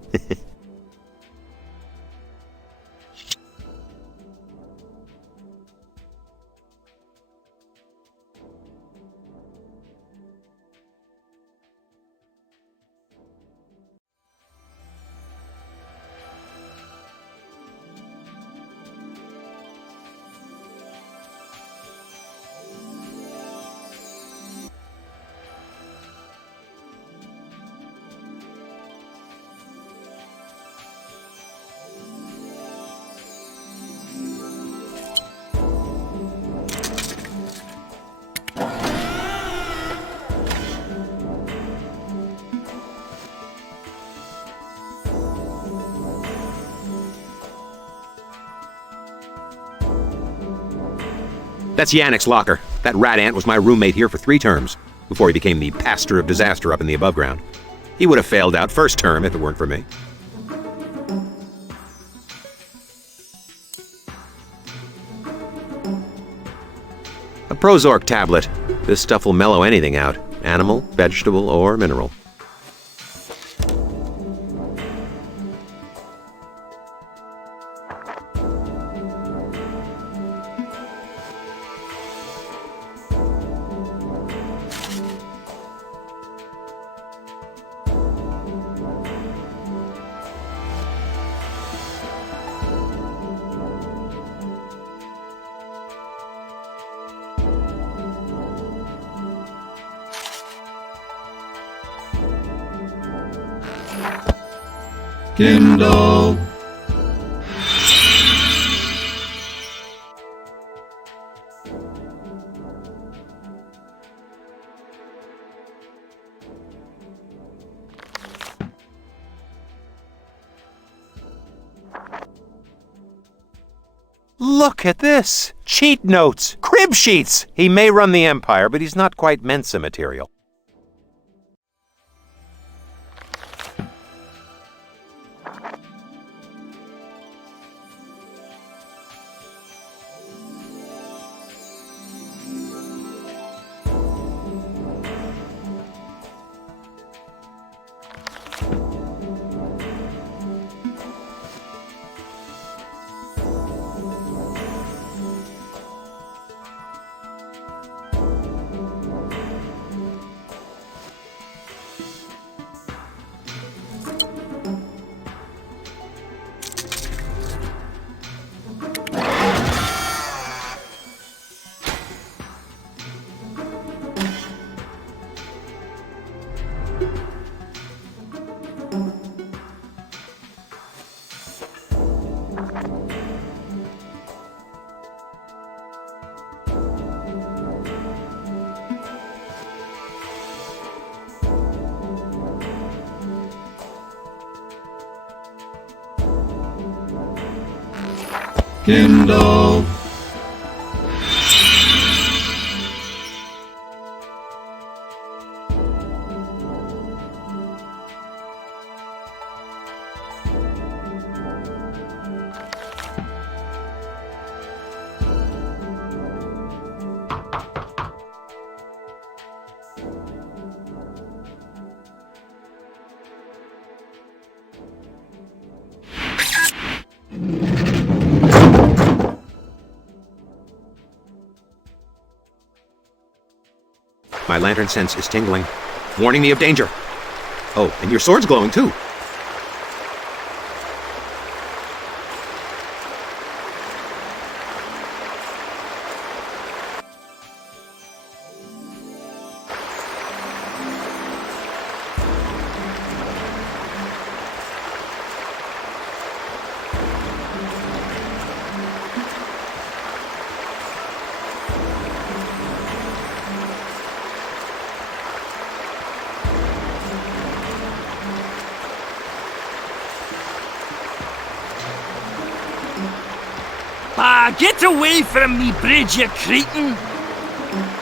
That's Yannick's locker. That rat ant was my roommate here for 3 terms, before he became the pastor of disaster up in the above ground. He would have failed out first term if it weren't for me. A Prozork tablet. This stuff will mellow anything out. Animal, vegetable, or mineral. Kindle. Look at this! Cheat notes! Crib sheets! He may run the Empire, but he's not quite Mensa material. Kindle. My lantern sense is tingling, warning me of danger. Oh, and your sword's glowing too. Get away from me, bridge, you cretin!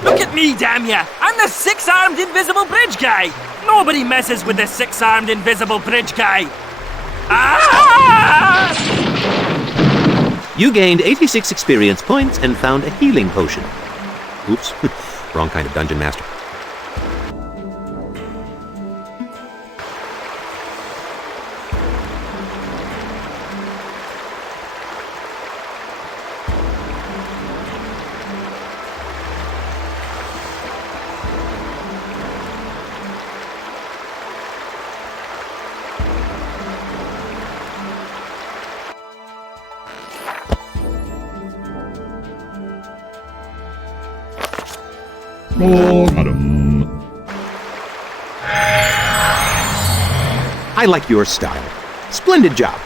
Look at me, damn ya! I'm the six-armed invisible bridge guy! Nobody messes with the six-armed invisible bridge guy! Ah! You gained 86 experience points and found a healing potion. Oops, wrong kind of dungeon master. I like your style. Splendid job.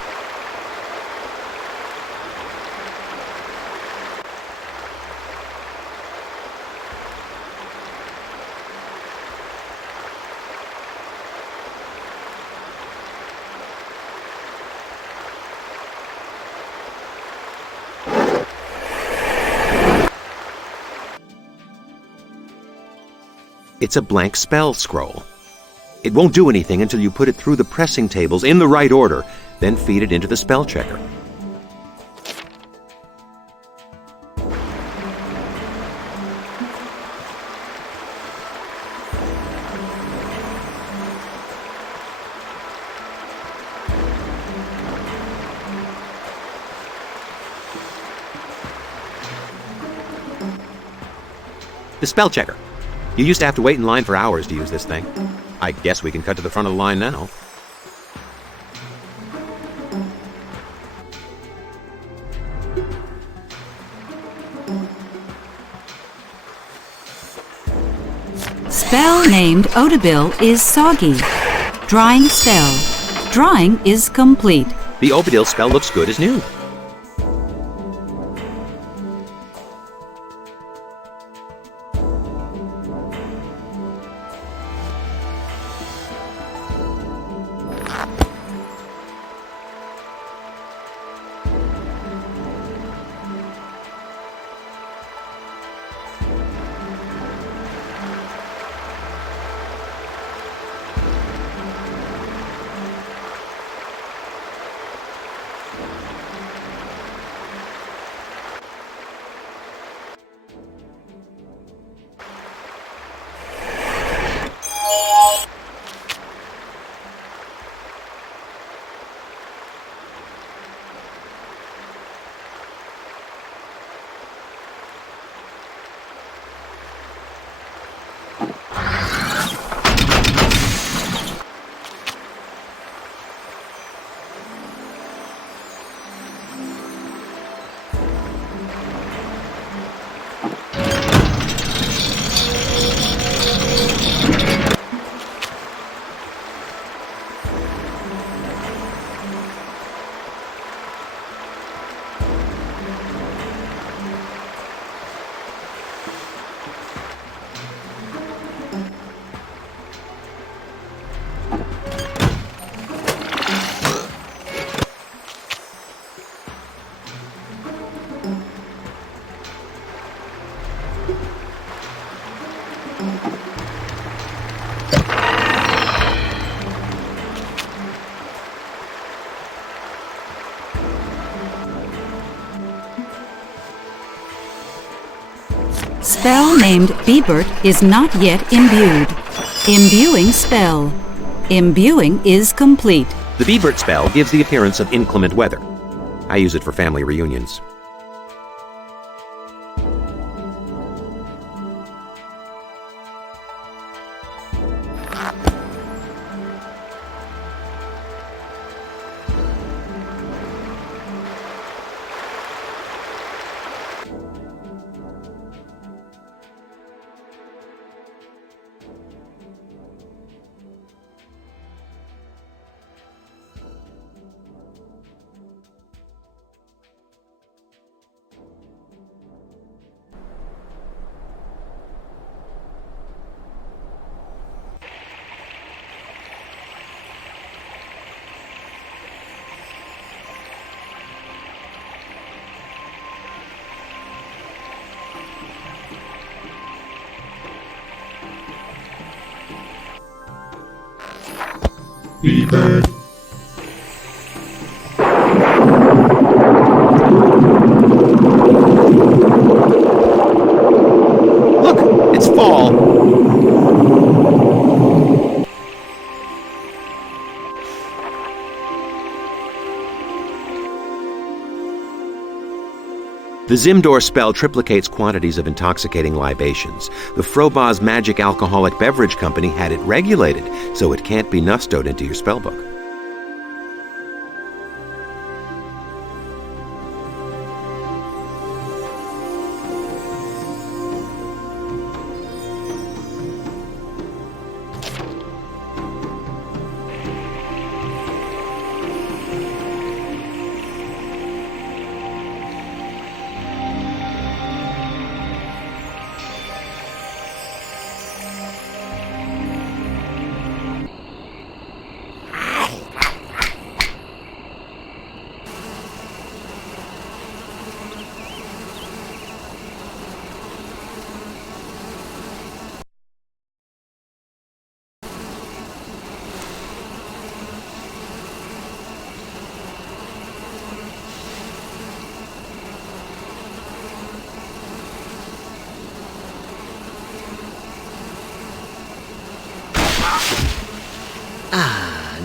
It's a blank spell scroll. It won't do anything until you put it through the pressing tables in the right order, then feed it into the spell checker. The spell checker. You used to have to wait in line for hours to use this thing. I guess we can cut to the front of the line now. Spell named Odabil is soggy. Drawing spell. Drawing is complete. The Obadil spell looks good as new. Spell named Biebert is not yet imbued. Imbuing spell. Imbuing is complete. The Biebert spell gives the appearance of inclement weather. I use it for family reunions. Biebert. Look, it's fall. The Zimdor spell triplicates quantities of intoxicating libations. The Froboz's Magic Alcoholic Beverage Company had it regulated, so it can't be nustoed into your spellbook.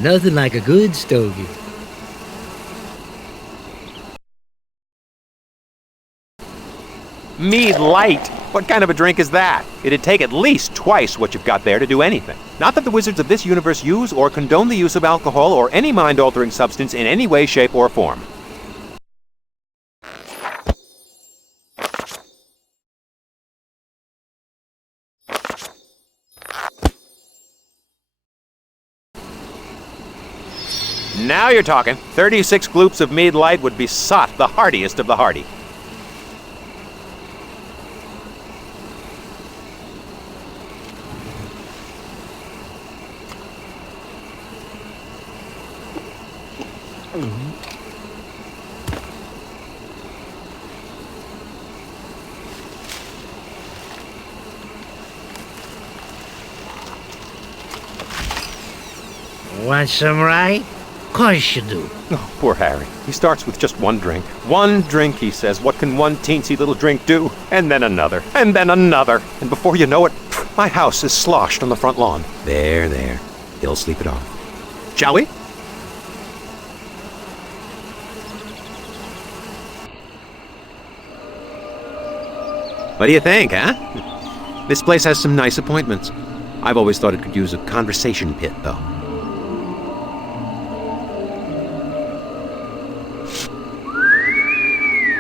Nothing like a good stogie. Mead Light? What kind of a drink is that? It'd take at least twice what you've got there to do anything. Not that the wizards of this universe use or condone the use of alcohol or any mind-altering substance in any way, shape, or form. Now you're talking. 36 gloops of Mead Light would be sot, the heartiest of the hearty. Want some rye? Course you do. Oh, poor Harry. He starts with just one drink. One drink, he says. What can one teensy little drink do? And then another. And then another. And before you know it, my house is sloshed on the front lawn. There. He'll sleep it off. Shall we? What do you think, huh? This place has some nice appointments. I've always thought it could use a conversation pit, though.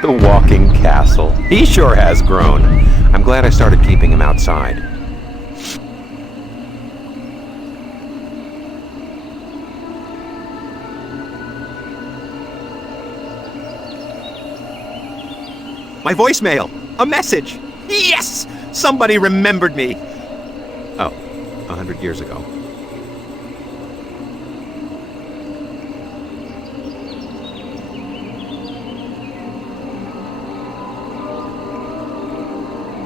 The walking castle. He sure has grown. I'm glad I started keeping him outside. My voicemail! A message! Yes! Somebody remembered me! Oh, 100 years ago.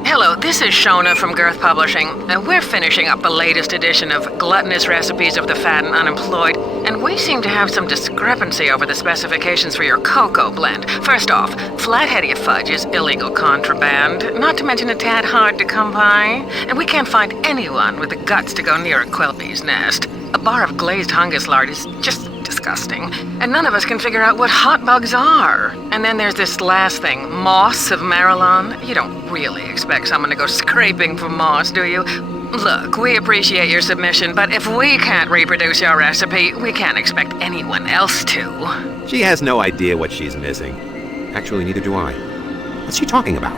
Hello, this is Shona from Girth Publishing, and we're finishing up the latest edition of Gluttonous Recipes of the Fat and Unemployed, and we seem to have some discrepancy over the specifications for your cocoa blend. First off, flathead fudge is illegal contraband, not to mention a tad hard to come by, and we can't find anyone with the guts to go near a Quelpie's nest. A bar of glazed hungus lard is just disgusting, and none of us can figure out what hot bugs are. And then there's this last thing, moss of Marilyn. You don't really expect someone to go scraping for moss, do you? Look, we appreciate your submission, but if we can't reproduce your recipe, we can't expect anyone else to. She has no idea what she's missing. Actually, neither do I. What's she talking about?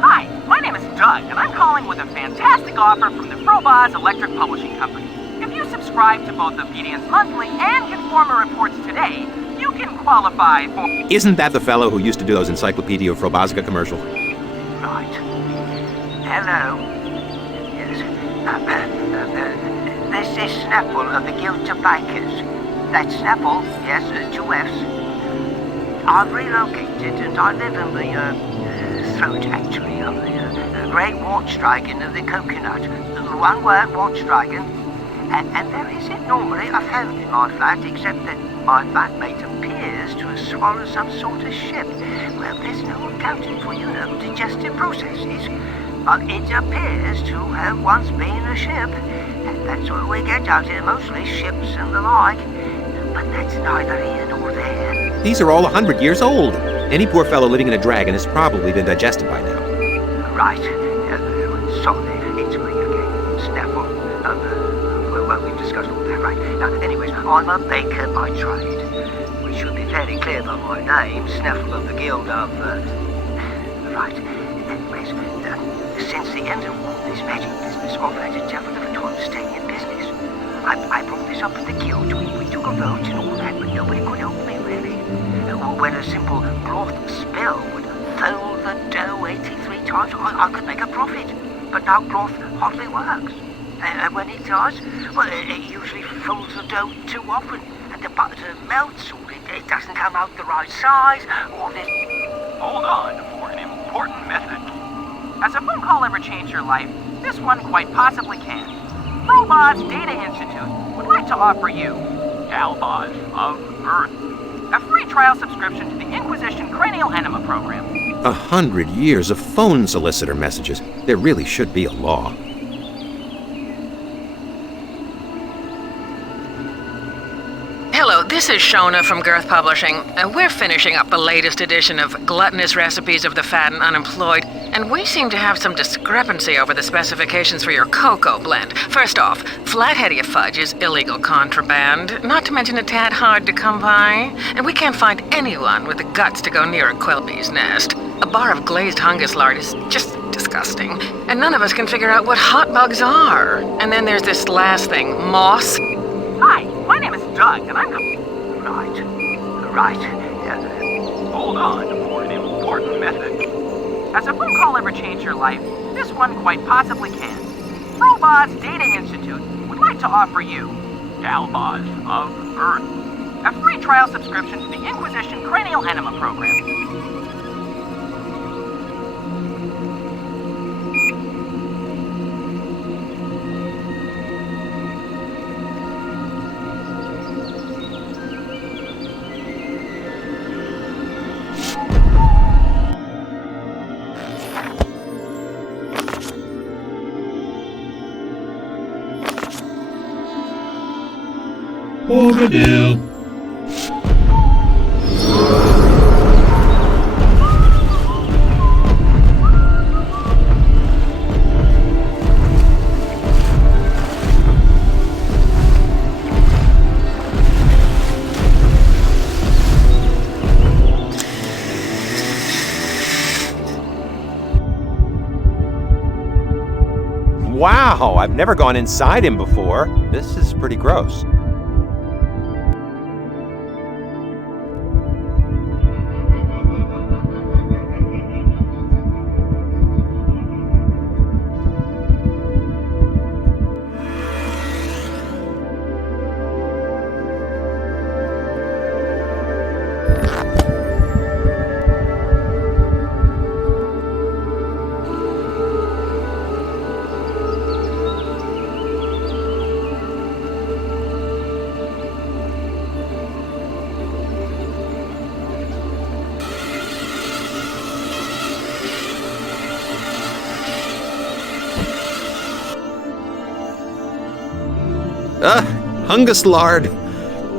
Hi, my name is Doug, and I'm calling with a fantastic offer from the Frobozz Electric Publishing Company. If you subscribe to both Obedience Monthly and Conformer Reports today, you can qualify for... Isn't that the fellow who used to do those Encyclopedia Frobozzica commercials? Right. Hello. Yes. This is Snapple of the Guild of Bakers. That's Snapple, yes, 2 F's. I've relocated and I live in the throat, actually, of the great watch dragon of the coconut. One word, watch dragon. And there isn't normally a phone in my flat, except that my flatmate appears to have swallowed some sort of ship. Well, there's no accounting for, digestive processes. But it appears to have once been a ship. And that's what we get out here, mostly ships and the like. But that's neither here nor there. These are all 100 years old. Any poor fellow living in a dragon has probably been digested by now. Right. Sorry, it's me again. Snapple. Well, we've discussed all that, right? Now, anyways, I'm a baker by trade, which should be fairly clear by my name, Snaffle of the Guild of, right. Anyways, since the end of this magic business, I've had a devil of a time staying in business. I brought this up at the Guild, we took a vote and all that, but nobody could help me, really. When a simple broth spill would fold the dough 83 times, I could make a profit. But now broth hardly works. And when it does, well, it usually folds the dough too often, and the butter melts, or it doesn't come out the right size, or this... Hold on for an important message. Has a phone call ever changed your life? This one quite possibly can. Frobozz Data Institute would like to offer you, Dalbozz of Earth, a free trial subscription to the Inquisition Cranial Enema Program. 100 years of phone solicitor messages. There really should be a law. Hello, this is Shona from Girth Publishing, and we're finishing up the latest edition of Gluttonous Recipes of the Fat and Unemployed, and we seem to have some discrepancy over the specifications for your cocoa blend. First off, flathead fudge is illegal contraband, not to mention a tad hard to come by, and we can't find anyone with the guts to go near a Quelpie's nest. A bar of glazed hungus lard is just disgusting, and none of us can figure out what hot bugs are. And then there's this last thing, moss. Hi, my name is Doug, and I'm... Right. Hold on for an important message. Has a phone call ever changed your life? This one quite possibly can. Frobozz Data Institute would like to offer you, Dalbozz of Earth, a free trial subscription to the Inquisition Cranial Enema Program. Overdale. Wow, I've never gone inside him before. This is pretty gross. Hungus lard.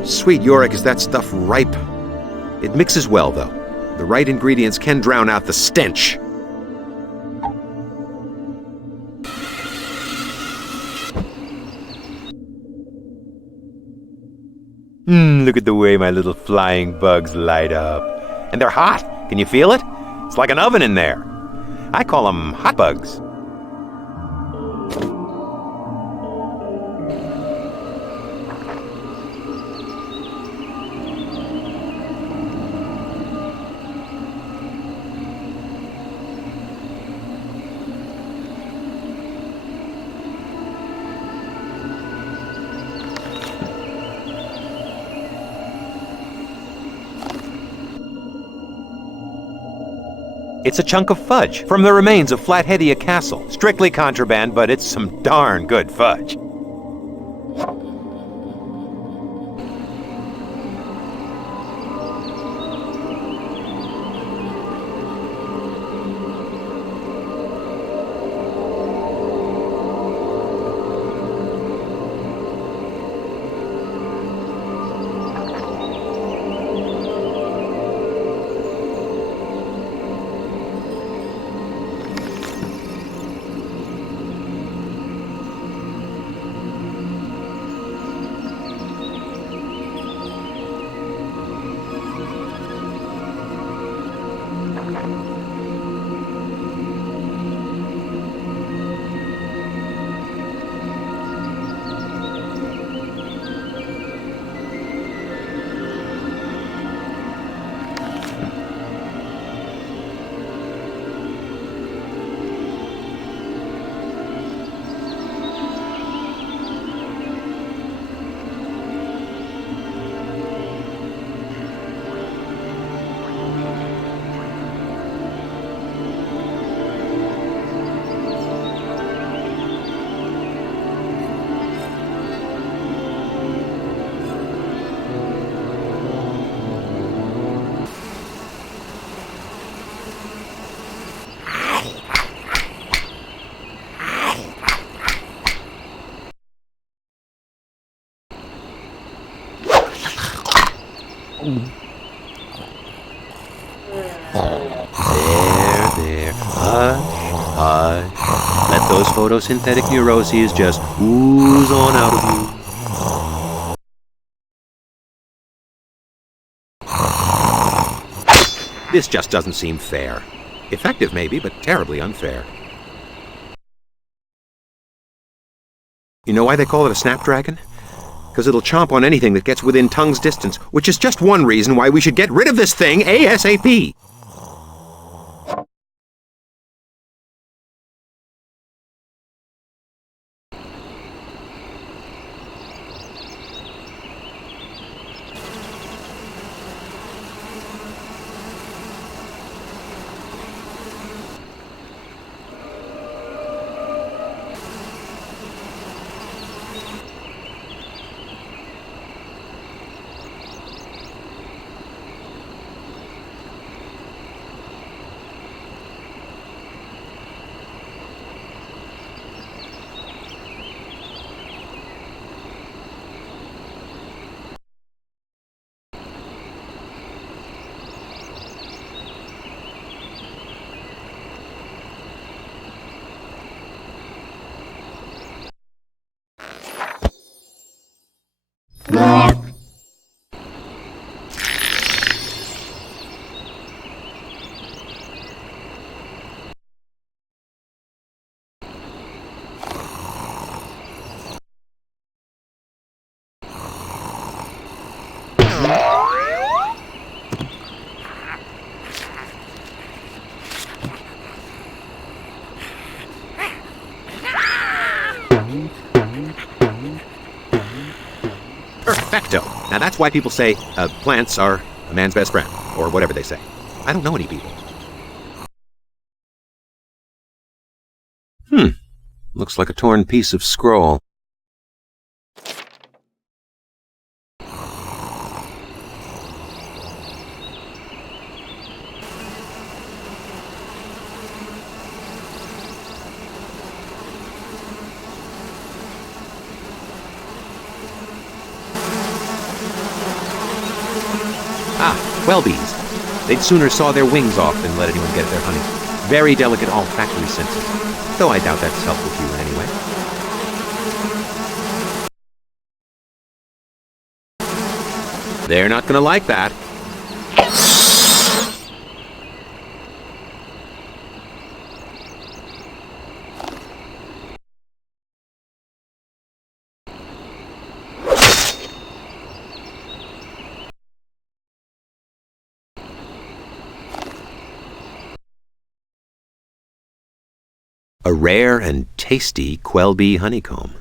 Sweet Yorick, is that stuff ripe? It mixes well, though. The right ingredients can drown out the stench. Look at the way my little flying bugs light up. And they're hot. Can you feel it? It's like an oven in there. I call them hot bugs. It's a chunk of fudge from the remains of Flatheadia Castle. Strictly contraband, but it's some darn good fudge. There. Hush. Let those photosynthetic neuroses just ooze on out of you. This just doesn't seem fair. Effective maybe, but terribly unfair. You know why they call it a snapdragon? Because it'll chomp on anything that gets within tongue's distance, which is just one reason why we should get rid of this thing ASAP. Perfecto. Now that's why people say plants are a man's best friend, or whatever they say. I don't know any people. Looks like a torn piece of scroll. Quelbees. They'd sooner saw their wings off than let anyone get at their honey. Very delicate olfactory senses, though I doubt that's helpful to you in any way. They're not gonna like that. A rare and tasty Quelbee honeycomb.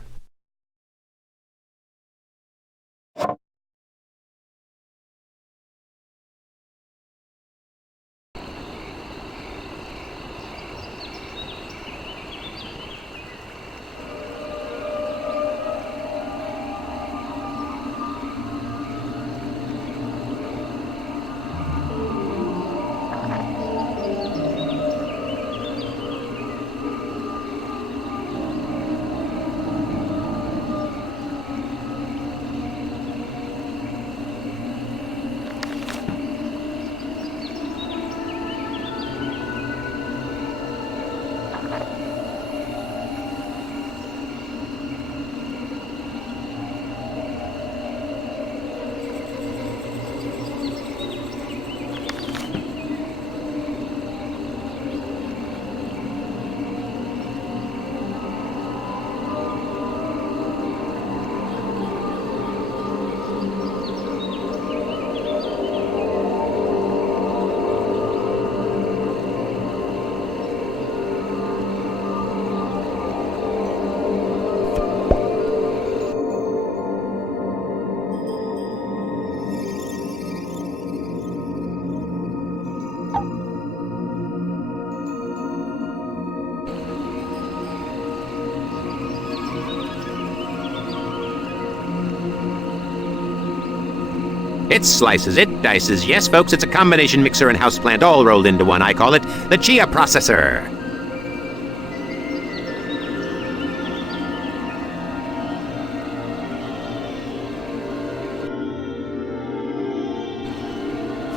It slices, it dices. Yes, folks, it's a combination mixer and houseplant all rolled into one. I call it the Chia Processor.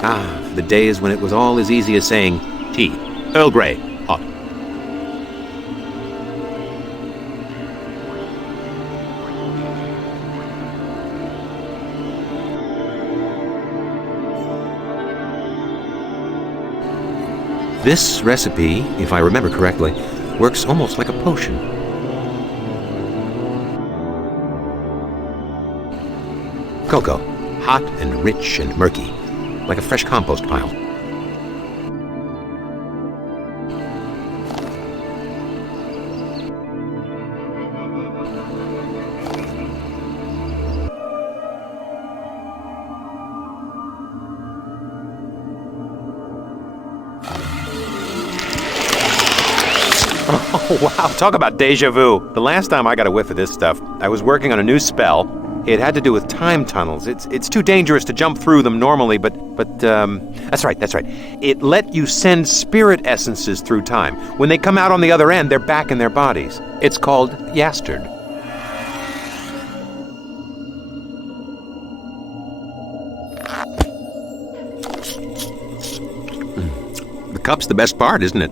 Ah, the days when it was all as easy as saying tea, Earl Grey, hot. This recipe, if I remember correctly, works almost like a potion. Cocoa, hot and rich and murky, like a fresh compost pile. Oh, wow, talk about deja vu. The last time I got a whiff of this stuff, I was working on a new spell. It had to do with time tunnels. It's too dangerous to jump through them normally, but that's right. It let you send spirit essences through time. When they come out on the other end, they're back in their bodies. It's called Yastard. The cup's the best part, isn't it?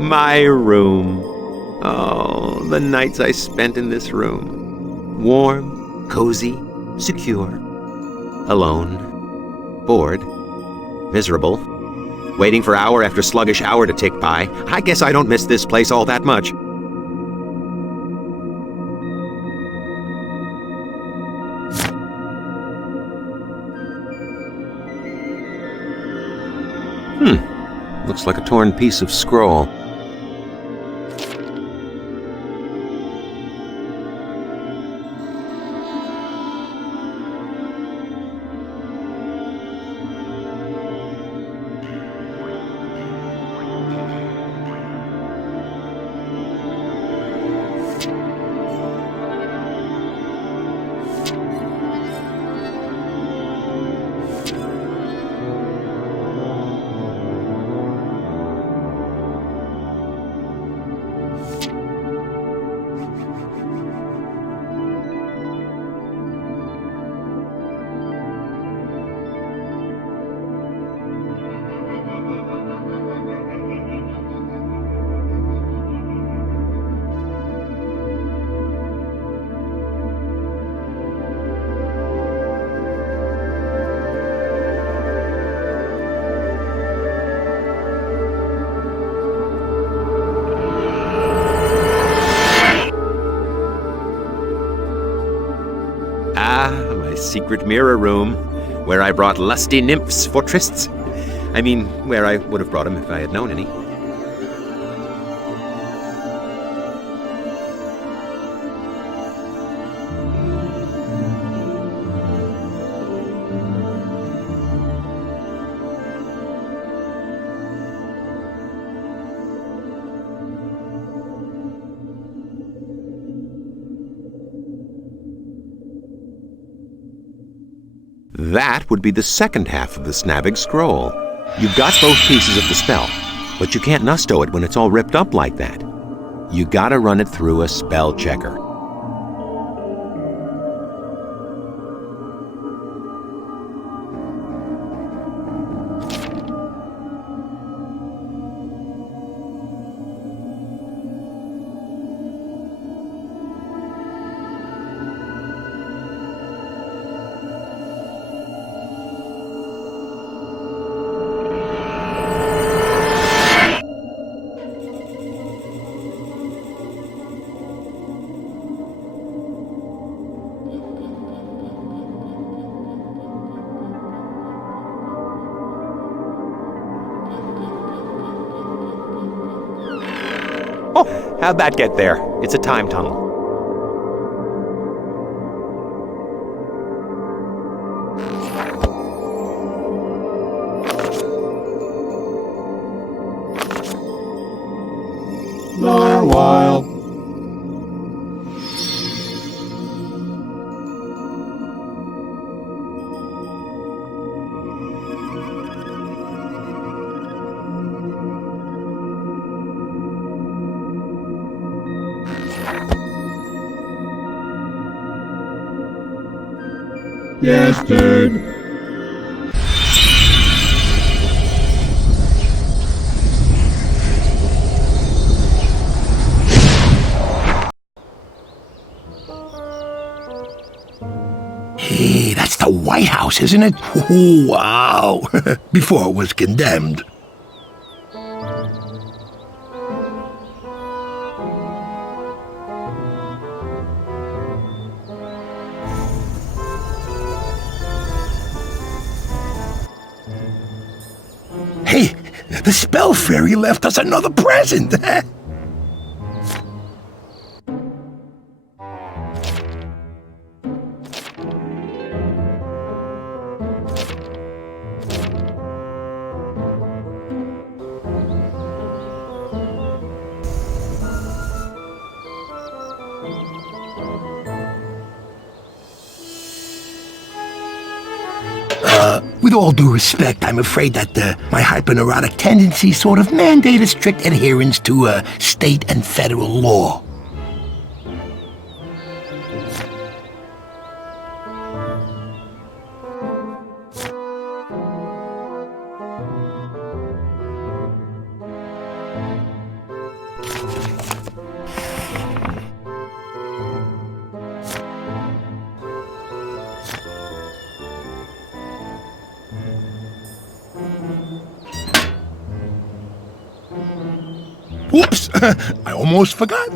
My room. Oh, the nights I spent in this room. Warm, cozy, secure. Alone. Bored. Miserable. Waiting for hour after sluggish hour to tick by. I guess I don't miss this place all that much. Looks like a torn piece of scroll. Ah, my secret mirror room, where I brought lusty nymphs for trysts. I mean, where I would have brought them if I had known any. That would be the second half of the Snabbig scroll. You've got both pieces of the spell, but you can't nusto it when it's all ripped up like that. You gotta run it through a spell checker. Oh, how'd that get there? It's a time tunnel. Narwhal. Yes, dude. Hey, that's the White House, isn't it? Oh, wow. Before it was condemned. Hey, the Spell Fairy left us another present. With all due respect, I'm afraid that my hyperneurotic tendencies sort of mandate a strict adherence to state and federal law. Whoops! I almost forgot.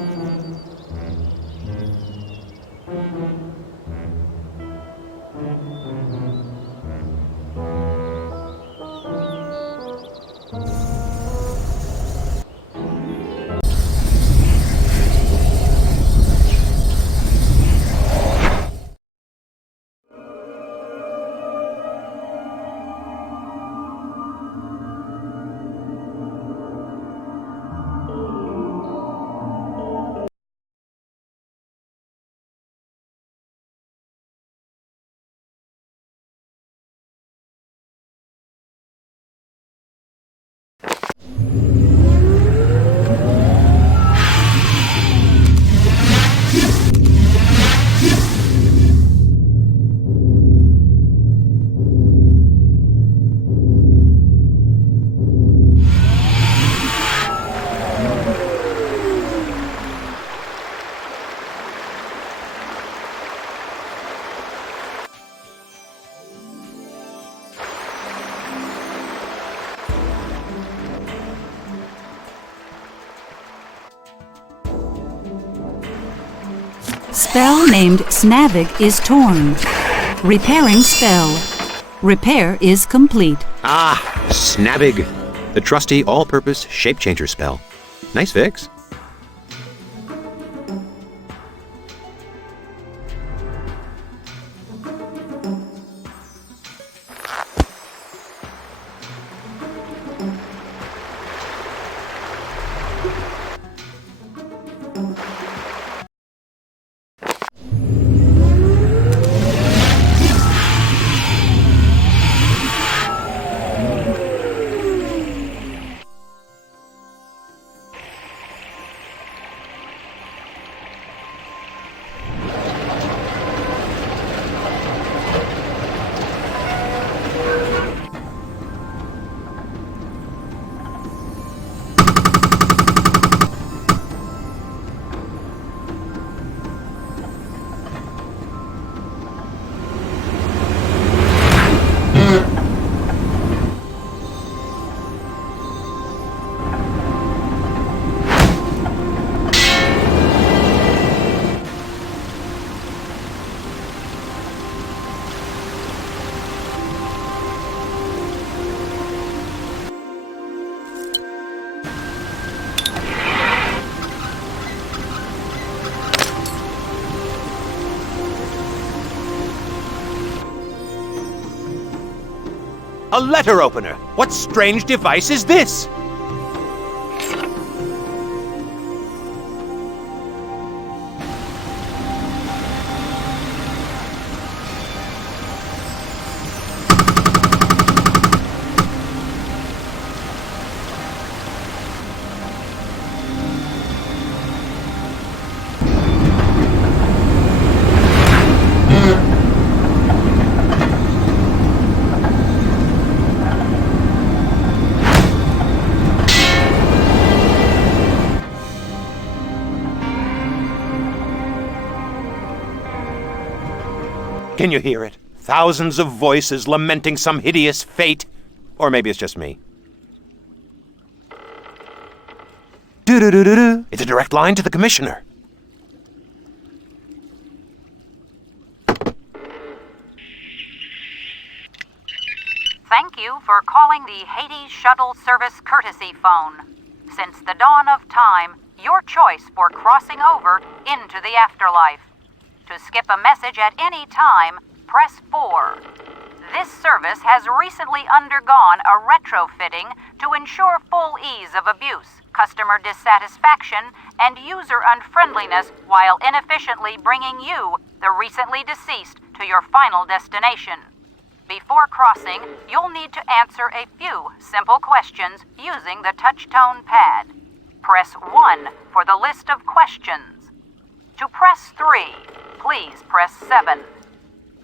Spell named Snavig is torn. Repairing spell. Repair is complete. Ah, Snavig. The trusty all-purpose shape changer spell. Nice fix. A letter opener! What strange device is this? Can you hear it? Thousands of voices lamenting some hideous fate. Or maybe it's just me. Do-do-do-do-do. It's a direct line to the commissioner. Thank you for calling the Hades Shuttle Service Courtesy Phone. Since the dawn of time, your choice for crossing over into the afterlife. To skip a message at any time, press 4. This service has recently undergone a retrofitting to ensure full ease of abuse, customer dissatisfaction, and user unfriendliness while inefficiently bringing you, the recently deceased, to your final destination. Before crossing, you'll need to answer a few simple questions using the touch-tone pad. Press 1 for the list of questions. To press 3, please press 7.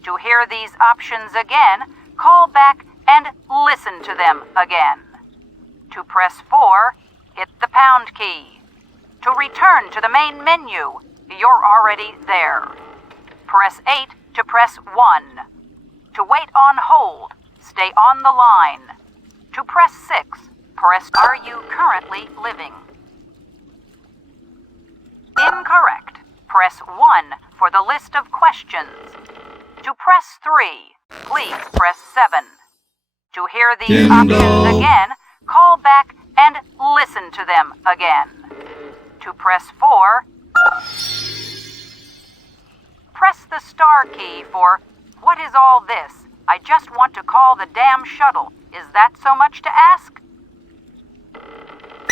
To hear these options again, call back and listen to them again. To press 4, hit the pound key. To return to the main menu, you're already there. Press 8 to press 1. To wait on hold, stay on the line. To press 6, press Are you currently living? Incorrect. Press 1 for the list of questions. To press 3, please press 7. To hear these options again, call back and listen to them again. To press 4, press the star key for What is all this? I just want to call the damn shuttle. Is that so much to ask?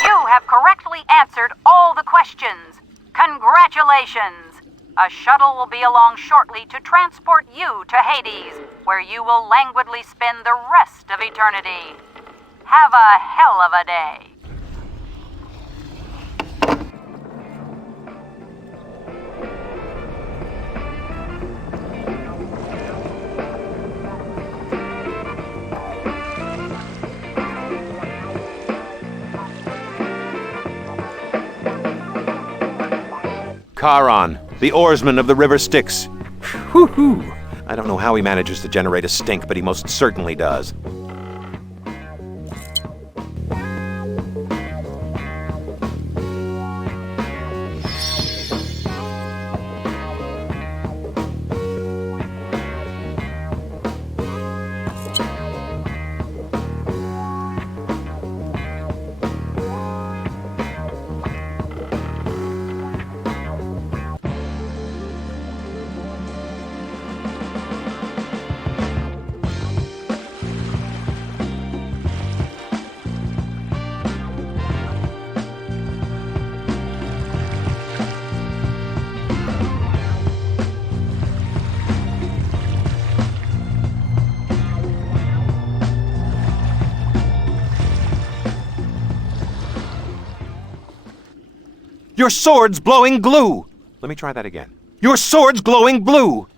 You have correctly answered all the questions. Congratulations! A shuttle will be along shortly to transport you to Hades, where you will languidly spend the rest of eternity. Have a hell of a day. Charon, the oarsman of the river Styx. Whew-hoo. I don't know how he manages to generate a stink, but he most certainly does. Your sword's glowing blue! Let me try that again. Your sword's glowing blue!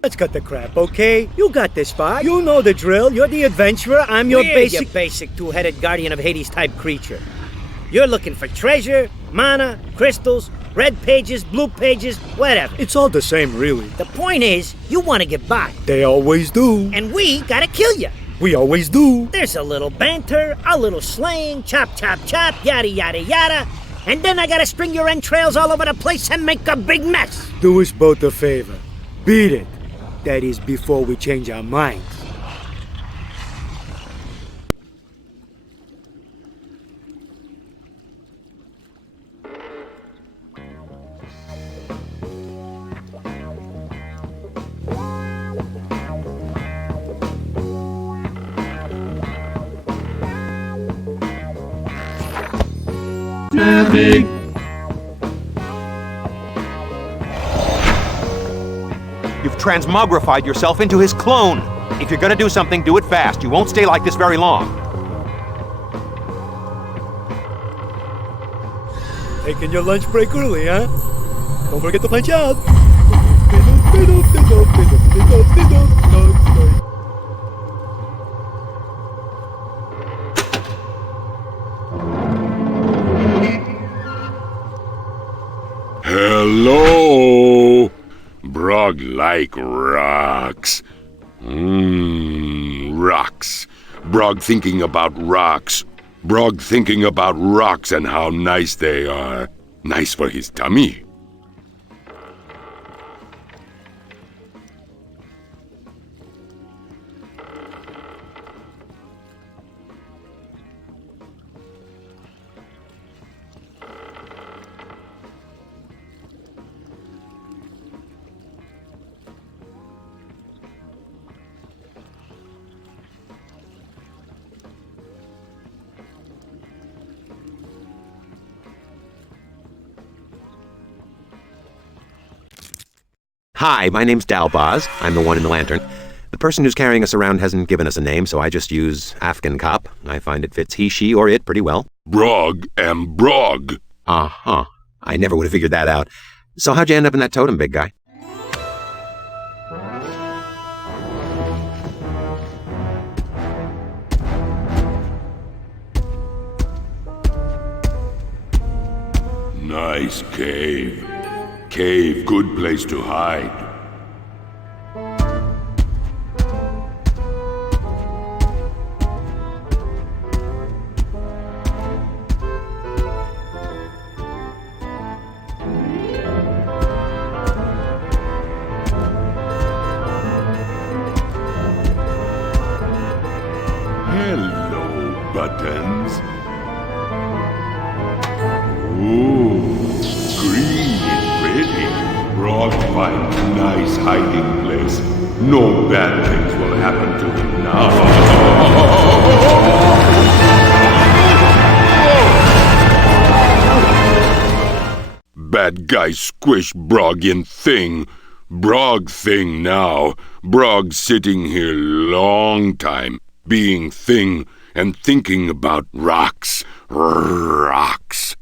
Let's cut the crap, okay? You got this, Spot. You know the drill. You're the adventurer. I'm your basic two-headed guardian of Hades type creature. You're looking for treasure, mana, crystals, red pages, blue pages, whatever. It's all the same, really. The point is, you want to get by. They always do. And we gotta kill you. We always do. There's a little banter, a little slang, chop, chop, chop, yada, yada, yada. And then I gotta string your entrails all over the place and make a big mess. Do us both a favor. Beat it. That is before we change our minds. You've transmogrified yourself into his clone. If you're gonna do something, do it fast. You won't stay like this very long. Taking your lunch break early, huh? Don't forget to punch out. Hello! Brog like rocks. Rocks. Brog thinking about rocks. Brog thinking about rocks and how nice they are. Nice for his tummy. Hi, my name's Dalbaz. I'm the one in the lantern. The person who's carrying us around hasn't given us a name, so I just use Afghan Cop. I find it fits he, she, or it pretty well. Brog am Brog. Uh-huh. I never would have figured that out. So how'd you end up in that totem, big guy? Nice cave. Cave, good place to hide. Hello, buttons. Ooh, green and pretty. Brog finds a nice hiding place. No bad things will happen to him now. Bad guy squish Brog in thing. Brog thing now. Brog sitting here long time, being thing and thinking about rocks. Rocks.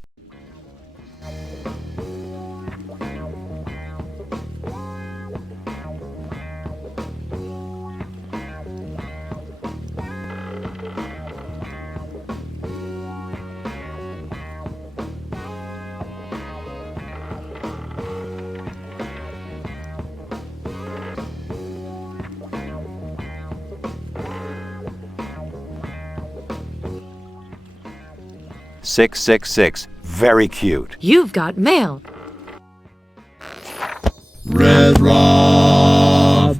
Six, 666. Very cute. You've got mail. Red Rob.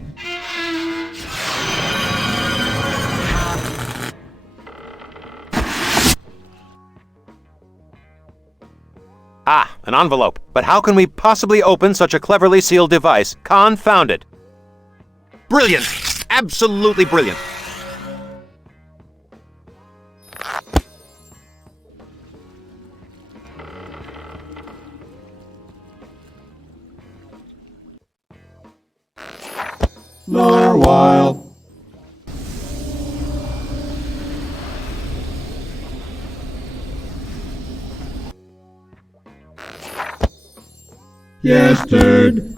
Ah, an envelope. But how can we possibly open such a cleverly sealed device? Confound it. Brilliant. Absolutely brilliant. Narwhal. Yes, turd.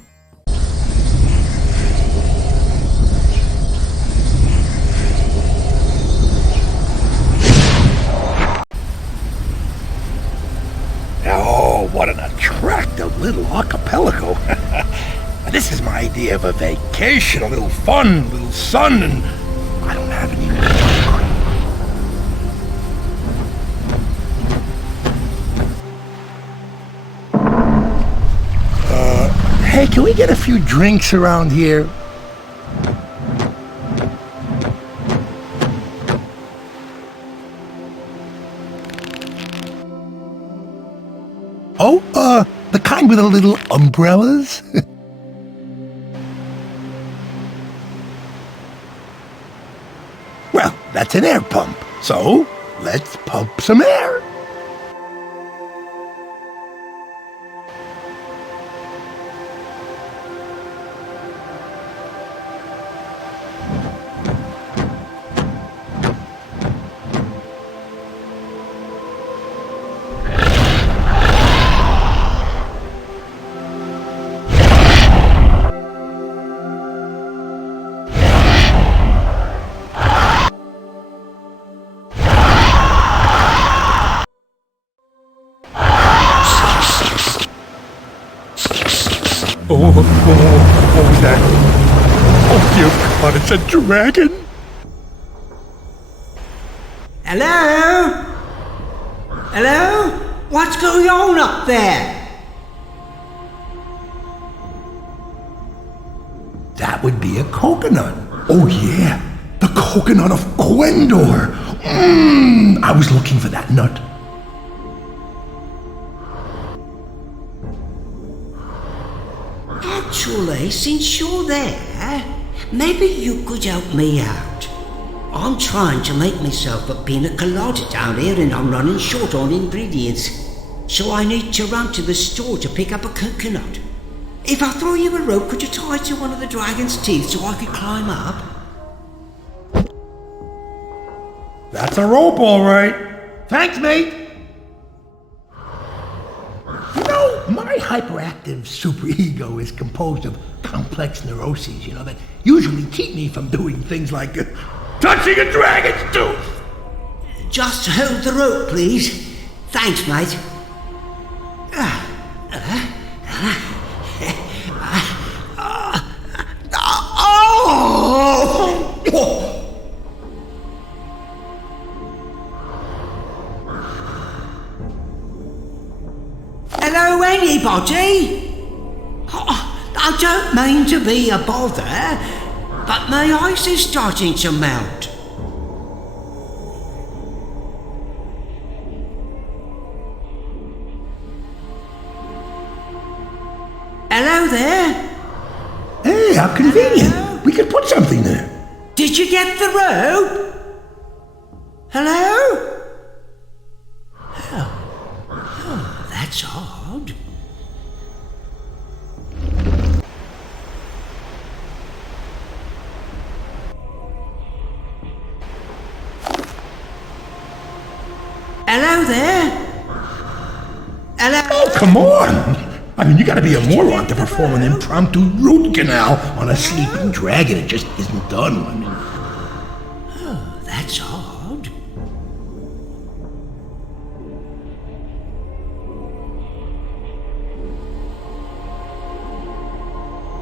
Oh, what an attractive little archipelago. This is my idea of a vacation, a little fun, a little sun, and I don't have any. Hey, can we get a few drinks around here? Oh, the kind with the little umbrellas? Well, that's an air pump, so let's pump some air. Oh, what was that? Oh, dear God, it's a dragon! Hello? Hello? What's going on up there? That would be a coconut. Oh, yeah, the coconut of Gwendor. I was looking for that nut. Actually, since you're there, maybe you could help me out. I'm trying to make myself a pina colada down here and I'm running short on ingredients. So I need to run to the store to pick up a coconut. If I throw you a rope, could you tie it to one of the dragon's teeth so I could climb up? That's a rope, all right. Thanks, mate. You know, my hyperactive superego is composed of complex neuroses, that usually keep me from doing things like touching a dragon's tooth. Just hold the rope, please. Thanks, mate. Hello, anybody? I don't mean to be a bother, but my ice is starting to melt. Hello there? Hey, how convenient. Hello? We could put something there. Did you get the rope? Hello? Oh, that's odd. Hello there? Hello? Oh, come on! I mean, you gotta be a moron to perform an impromptu root canal on a sleeping dragon. It just isn't done. I mean... Oh, that's odd.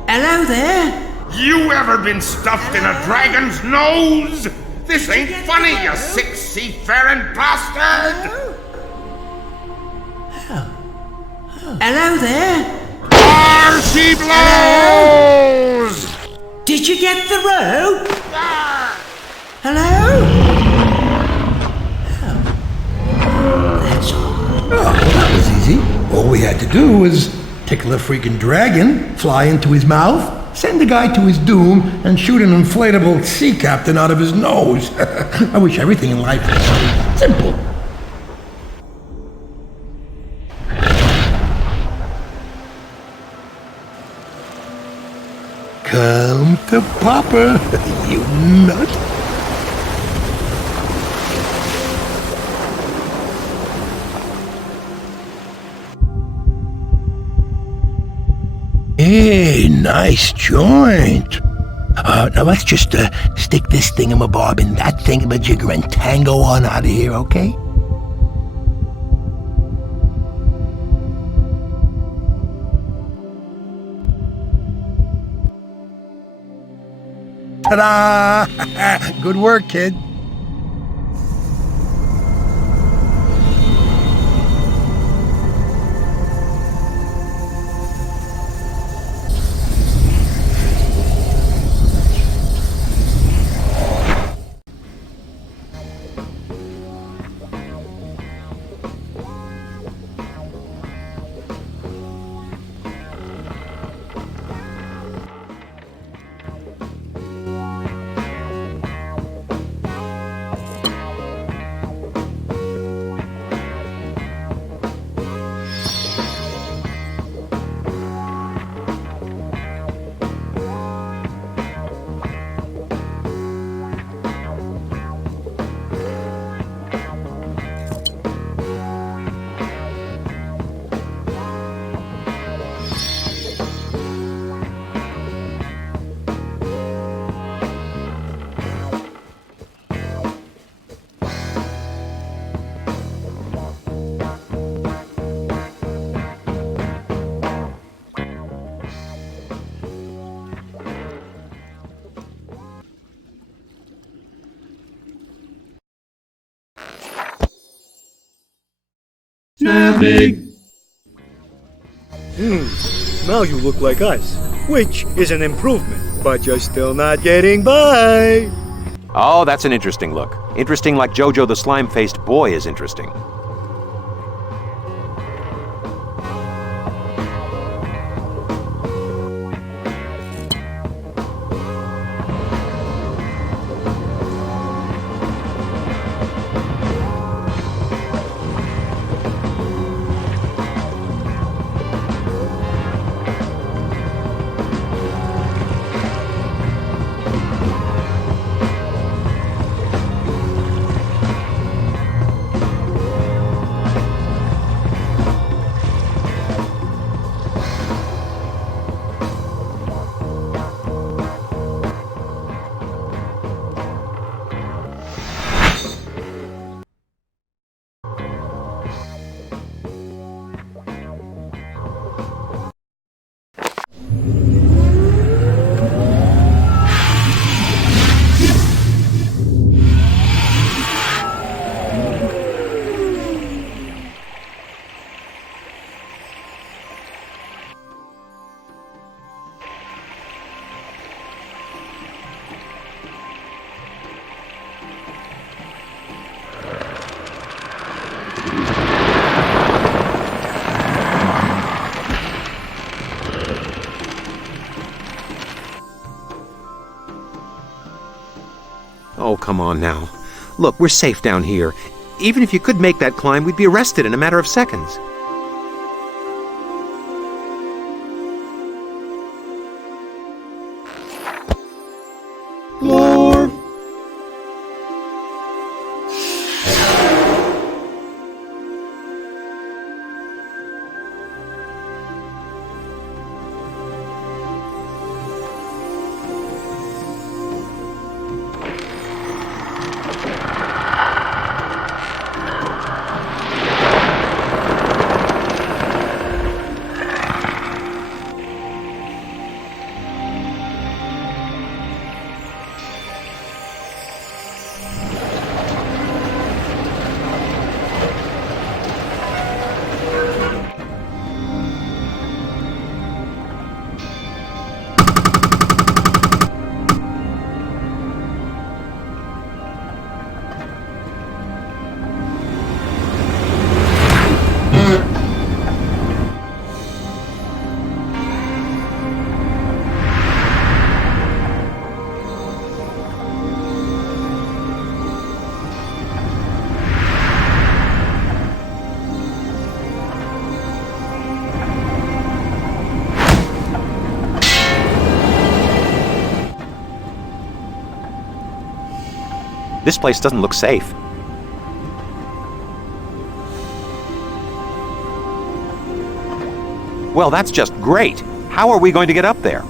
Hello there? You ever been stuffed in a dragon's nose? This ain't funny, you sick seafaring bastard! Hello there? There she blows! Did you get the rope? Hello? Oh, that's all. Oh, well, that was easy. All we had to do was tickle a freaking dragon, fly into his mouth, send the guy to his doom, and shoot an inflatable sea captain out of his nose. I wish everything in life was so simple. Come to Papa, you nut. Hey, nice joint. Now let's just stick this thingamabob in that thingamajigger and tango on out of here, okay? Ta-da! Good work, kid. Snapping! Now you look like us, which is an improvement, but you're still not getting by. Oh, that's an interesting look. Interesting like Jojo the slime-faced boy is interesting. Oh, come on now. Look, we're safe down here. Even if you could make that climb, we'd be arrested in a matter of seconds. Lord! This place doesn't look safe. Well, that's just great. How are we going to get up there?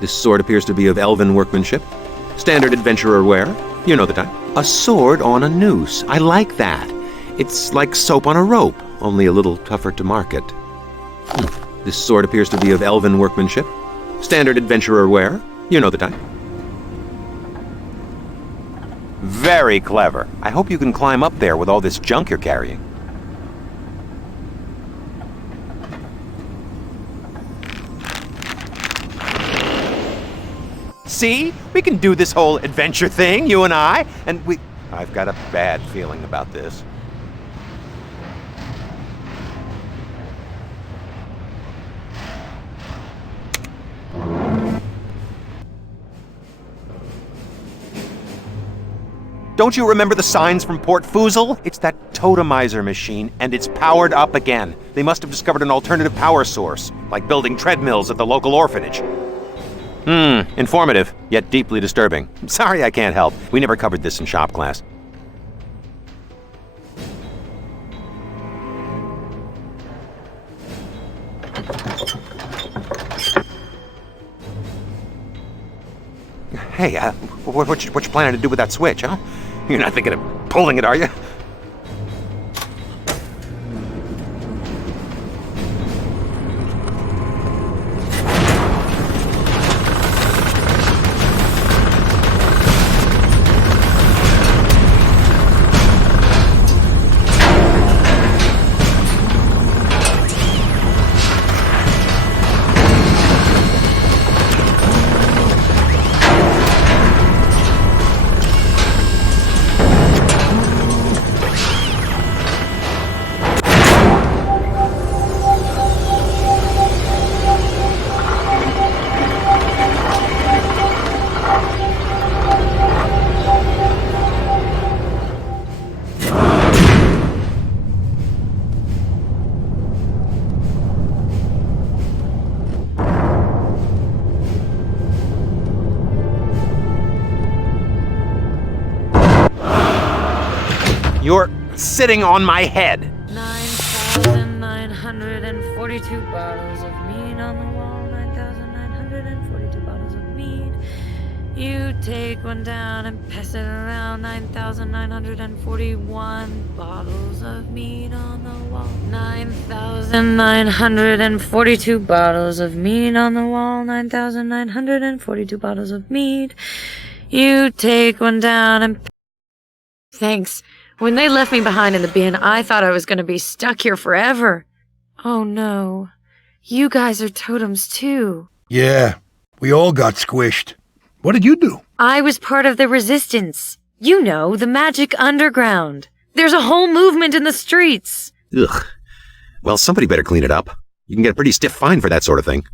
This sword appears to be of elven workmanship. Standard adventurer wear. You know the type. A sword on a noose. I like that. It's like soap on a rope, only a little tougher to market. This sword appears to be of elven workmanship. Standard adventurer wear. You know the type. Very clever. I hope you can climb up there with all this junk you're carrying. See? We can do this whole adventure thing, you and I, and we... I've got a bad feeling about this. Don't you remember the signs from Port Foozle? It's that totemizer machine, and it's powered up again. They must have discovered an alternative power source, like building treadmills at the local orphanage. Informative, yet deeply disturbing. Sorry I can't help. We never covered this in shop class. Hey, what you planning to do with that switch, huh? You're not thinking of pulling it, are you? You're sitting on my head. 9,942 bottles of mead on the wall. 9,942 bottles of mead. You take one down and pass it around. 9,941 bottles of mead on the wall. 9,942 bottles of mead on the wall. 9,942 bottles of mead. You take one down and... Thanks. When they left me behind in the bin, I thought I was going to be stuck here forever. Oh no. You guys are totems too. Yeah, we all got squished. What did you do? I was part of the resistance. You know, the magic underground. There's a whole movement in the streets. Ugh. Well, somebody better clean it up. You can get a pretty stiff fine for that sort of thing.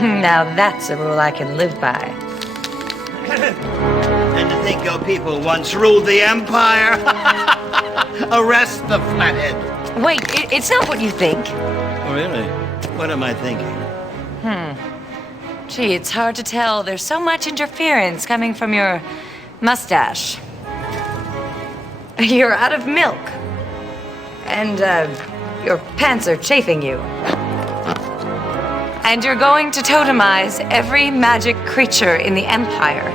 Now that's a rule I can live by. And to think your people once ruled the Empire. Arrest the Flathead. Wait, it's not what you think. Oh, really? What am I thinking? Gee, it's hard to tell. There's so much interference coming from your mustache. You're out of milk. And, your pants are chafing you. And you're going to totemize every magic creature in the Empire.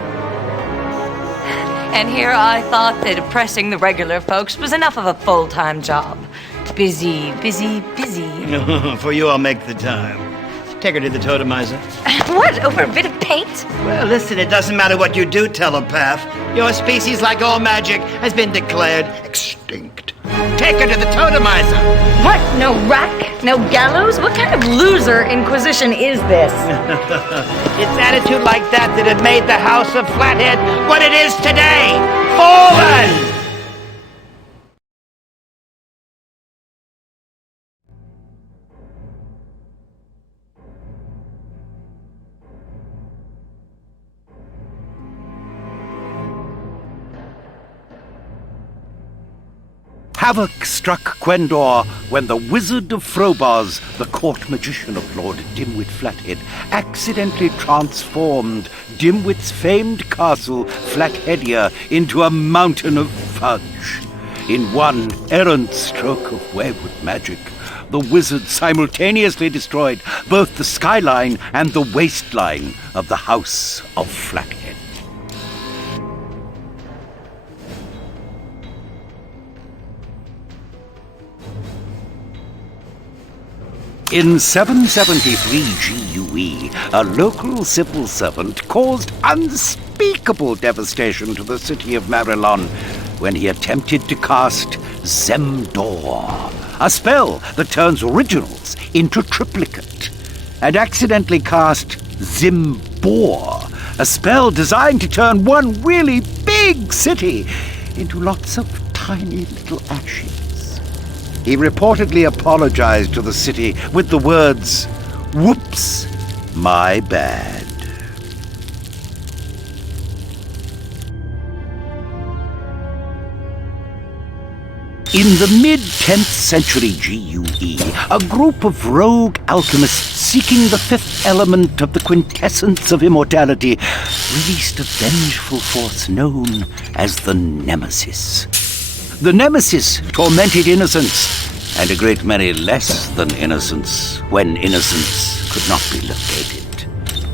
And here I thought that oppressing the regular folks was enough of a full-time job. Busy, busy, busy. For you, I'll make the time. Take her to the totemizer. What, over a bit of paint? Well, listen, it doesn't matter what you do, telepath. Your species, like all magic, has been declared extinct. Take her to the totemizer. What? No rack? No gallows? What kind of loser Inquisition is this? It's attitude like that had made the House of Flathead what it is today. Fallen! havoc struck Quendor when the Wizard of Frobos, the court magician of Lord Dimwit Flathead, accidentally transformed Dimwit's famed castle, Flatheadia, into a mountain of fudge. In one errant stroke of wayward magic, the wizard simultaneously destroyed both the skyline and the waistline of the House of Flathead. In 773 GUE, a local civil servant caused unspeakable devastation to the city of Marilon when he attempted to cast Zemdor, a spell that turns originals into triplicate, and accidentally cast Zimbor, a spell designed to turn one really big city into lots of tiny little ashes. He reportedly apologized to the city with the words, "Whoops, my bad." In the mid-10th century GUE, a group of rogue alchemists seeking the fifth element of the quintessence of immortality released a vengeful force known as the Nemesis. The Nemesis tormented innocents, and a great many less than innocents, when innocents could not be located,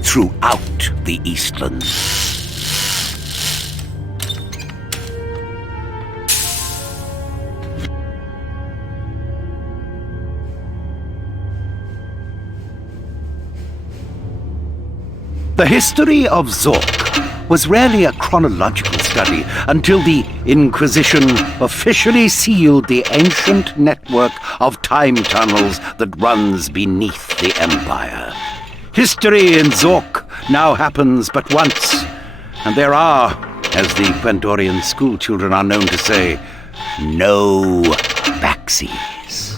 throughout the Eastlands. The history of Zork was rarely a chronological study until the Inquisition officially sealed the ancient network of time tunnels that runs beneath the Empire. History in Zork now happens but once, and there are, as the Quendorian schoolchildren are known to say, no backsies.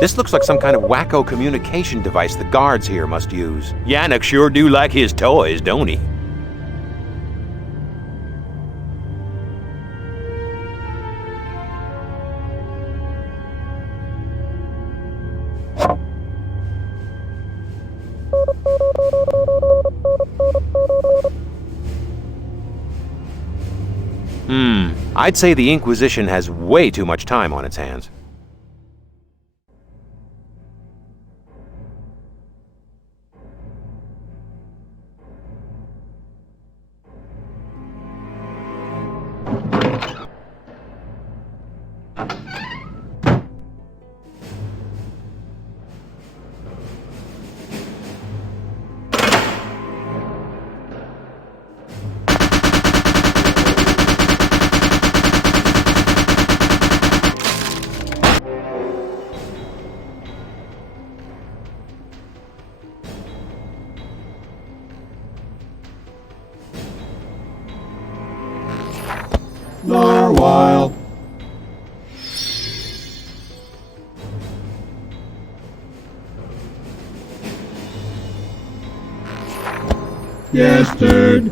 This looks like some kind of wacko communication device the guards here must use. Yannick sure do like his toys, don't he? I'd say the Inquisition has way too much time on its hands. Yes, turd.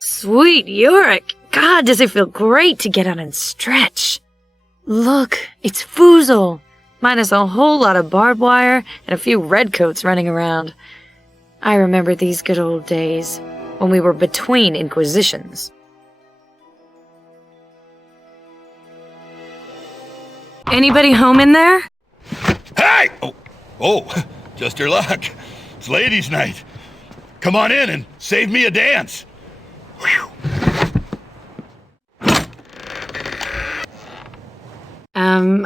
Sweet Yorick! God, does it feel great to get out and stretch. Look, it's Foozle, minus a whole lot of barbed wire and a few redcoats running around. I remember these good old days, when we were between Inquisitions. Anybody home in there? Hey! Oh, just your luck. It's ladies' night. Come on in and save me a dance.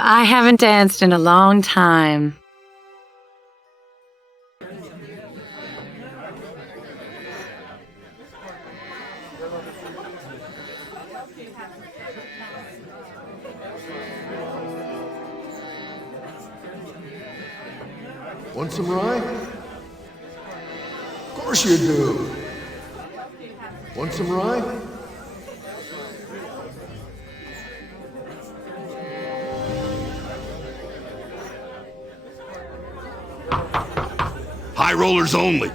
I haven't danced in a long time. Want some rye? Of course you do. Want some rye? High rollers only.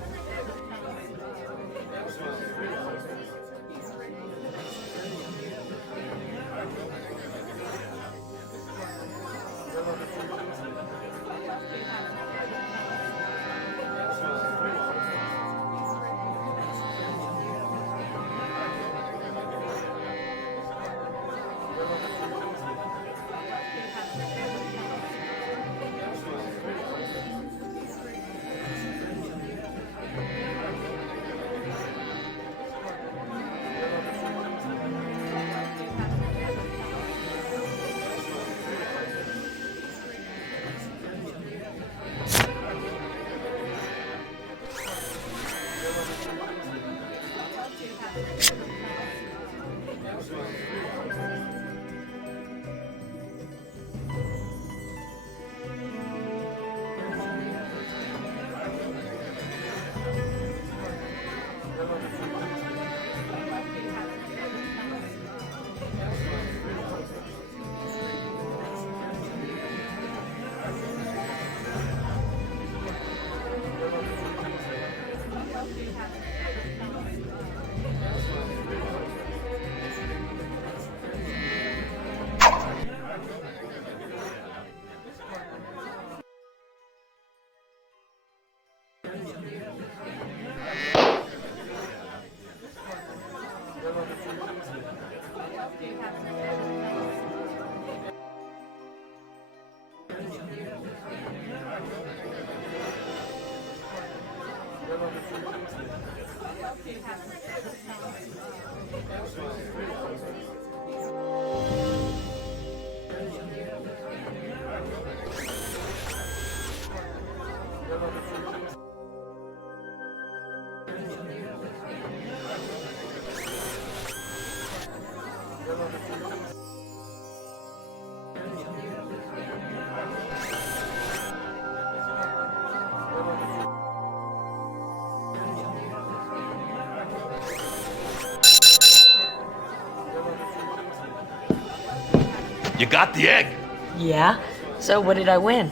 You got the egg? Yeah? So what did I win?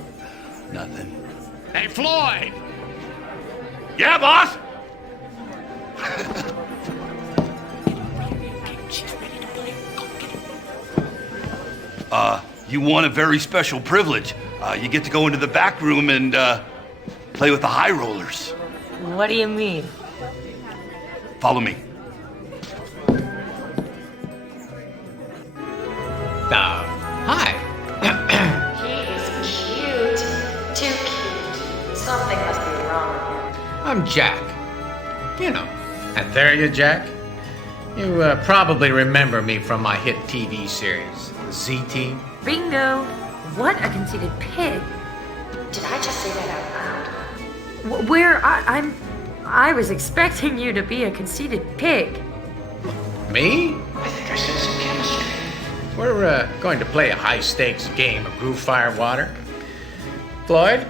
Nothing. Hey, Floyd! Yeah, boss? You won a very special privilege. You get to go into the back room and play with the high rollers. What do you mean? Follow me. Hi. He is cute. Too cute. Something must be wrong with him. I'm Jack. You know, Etheria Jack. You probably remember me from my hit TV series, Z-Team. Bingo! What a conceited pig. Did I just say that out loud? I was expecting you to be a conceited pig. Me? I think I said some chemistry. We're going to play a high-stakes game of Groove Fire Water. Floyd,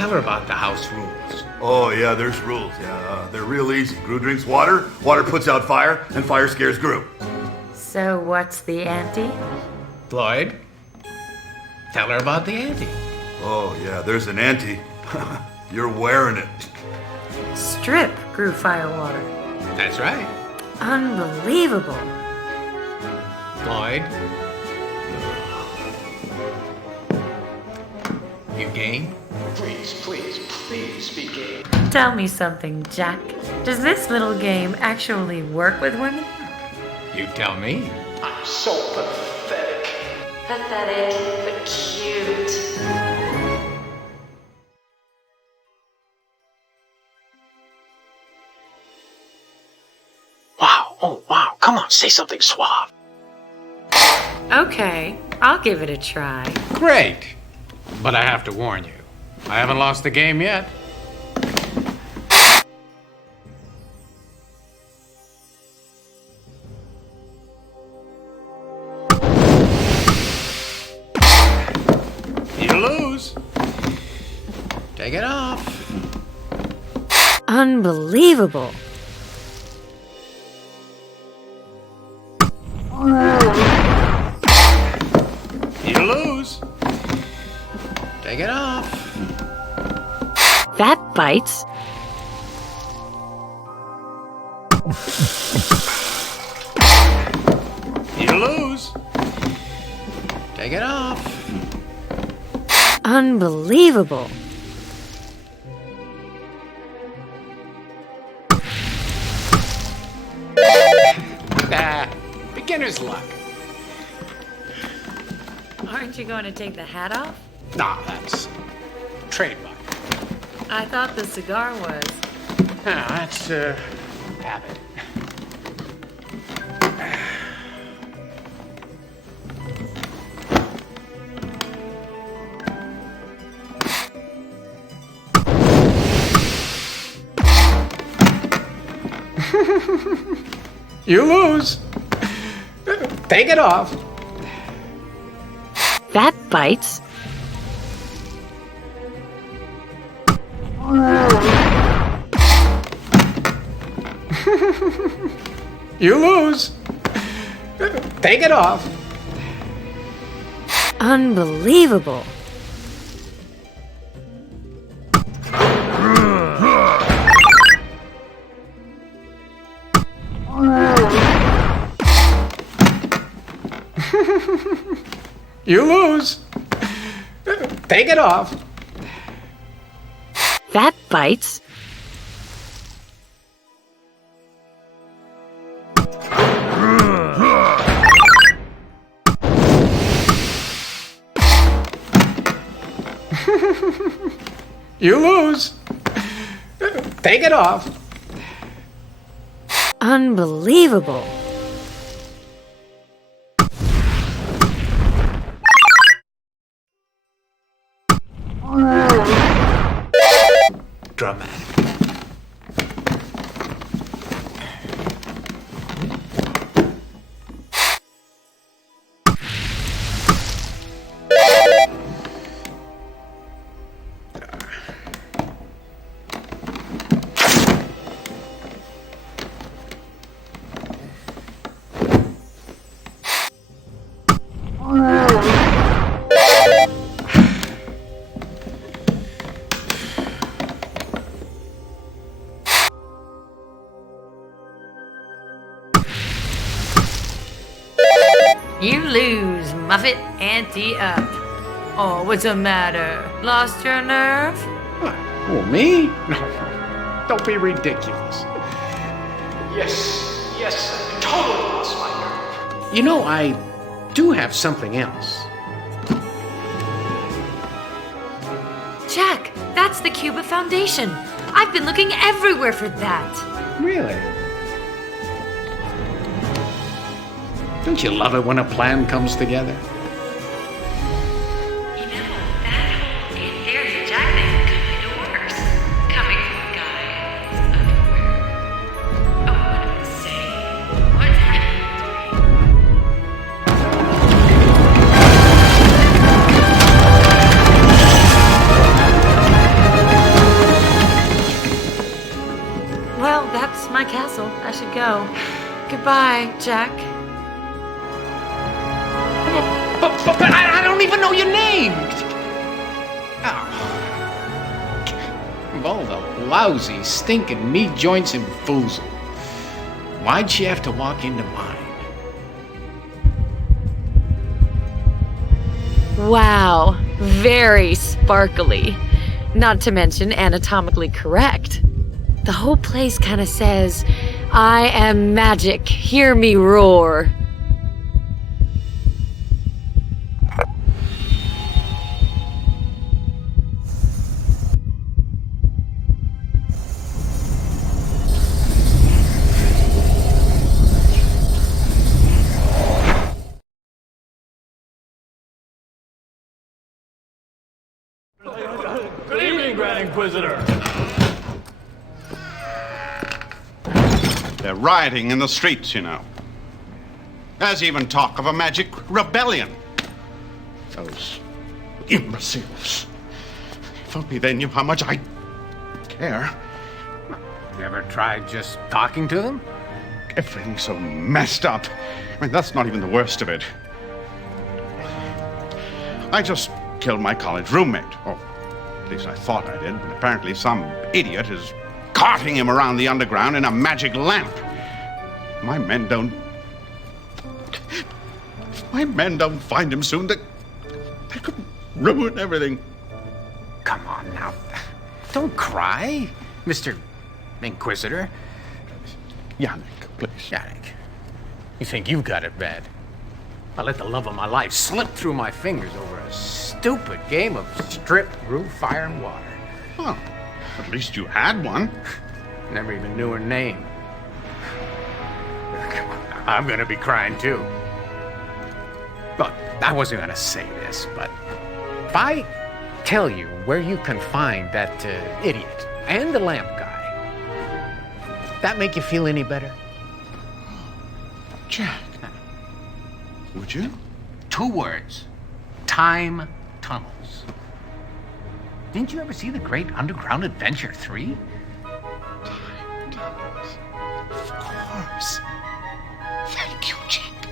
Tell her about the house rules. Oh, yeah, there's rules. Yeah, they're real easy. Gru drinks water, water puts out fire, and fire scares Gru. So what's the ante? Floyd, tell her about the ante. Oh, yeah, there's an ante. You're wearing it. Strip Gru Firewater. That's right. Unbelievable. Floyd. You game? Please be game. Tell me something, Jack. Does this little game actually work with women? You tell me. I'm so pathetic. Pathetic, but cute. Wow, oh wow, come on, say something suave. Okay, I'll give it a try. Great. But I have to warn you. I haven't lost the game yet. You lose. Take it off. Unbelievable. You lose. Take it off. That bites. You lose. Take it off. Unbelievable. Beginner's luck. Aren't you going to take the hat off? Nah, that's trademark. I thought the cigar was. Ah, that's habit. You lose. Take it off. That bites. You lose. Take it off. Unbelievable. You lose. Take it off. That bites. You lose. Take it off. Unbelievable. Dramatic. You lose, Muffet. Ante up. Oh, what's the matter? Lost your nerve? Oh, me? No. Don't be ridiculous. Yes, I totally lost my nerve. You know, I do have something else. Jack, that's the Cuba Foundation. I've been looking everywhere for that. Really? Don't you love it when a plan comes together? You know, that whole in theory Jack thing kind of works. Coming from a guy everywhere. Oh, what did I say? What's happening to me? Goodbye, Jack. But I don't even know your name! Oh. Of all the lousy, stinking knee joints and foozle, why'd she have to walk into mine? Wow, very sparkly. Not to mention anatomically correct. The whole place kind of says, I am magic, hear me roar. Good evening, Grand Inquisitor. They're rioting in the streets, you know. There's even talk of a magic rebellion. Those imbeciles. If only they knew how much I care. You ever tried just talking to them? Everything's so messed up. I mean, that's not even the worst of it. I just killed my college roommate. Or at least I thought I did, but apparently some idiot is carting him around the underground in a magic lamp. My men don't... If my men don't find him soon, they could ruin everything. Come on now. Don't cry, Mr. Inquisitor. Yannick, please. Yannick, you think you've got it bad? I let the love of my life slip through my fingers over a stupid game of strip, roof, fire, and water. Well, at least you had one. Never even knew her name. I'm gonna be crying too. Look, I wasn't gonna say this, but if I tell you where you can find that idiot and the lamp guy, that make you feel any better? Jack, would you? 2 words. Time tunnels. Didn't you ever see the great Underground Adventure 3? Time tunnels. Of course. Thank you, Jack.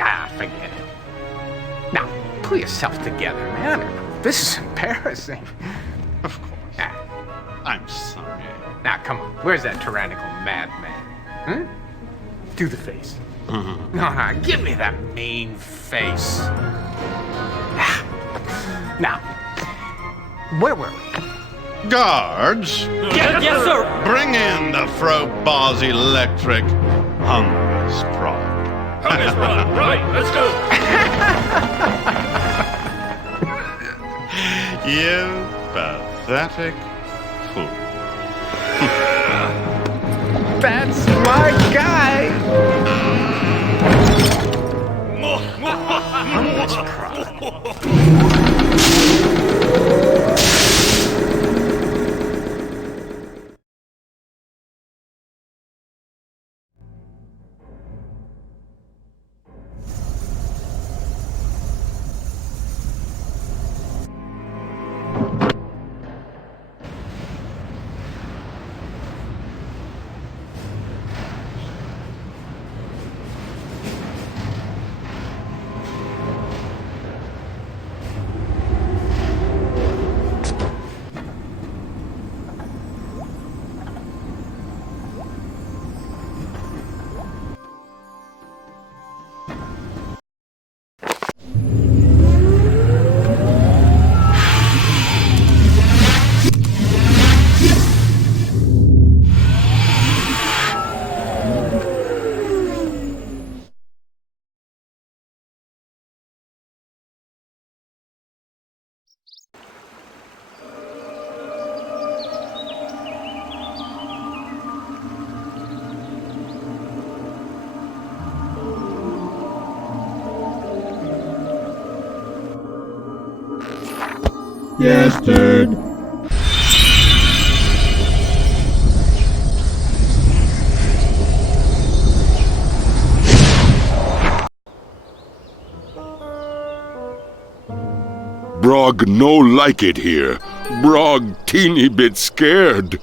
Ah, forget it. Now, pull yourself together, man. This is embarrassing. Of course. I'm sorry. Now, come on. Where's that tyrannical madman? Huh? Do the face. No, give me that mean face. Now, where were we? Guards. Yes, sir. Bring in the Frobaz Electric Hungus Prod. Hungus Prod, right, let's go. You pathetic fool. That's my guy. Hungus Prod. Yes, turd. Brog no like it here. Brog teeny bit scared.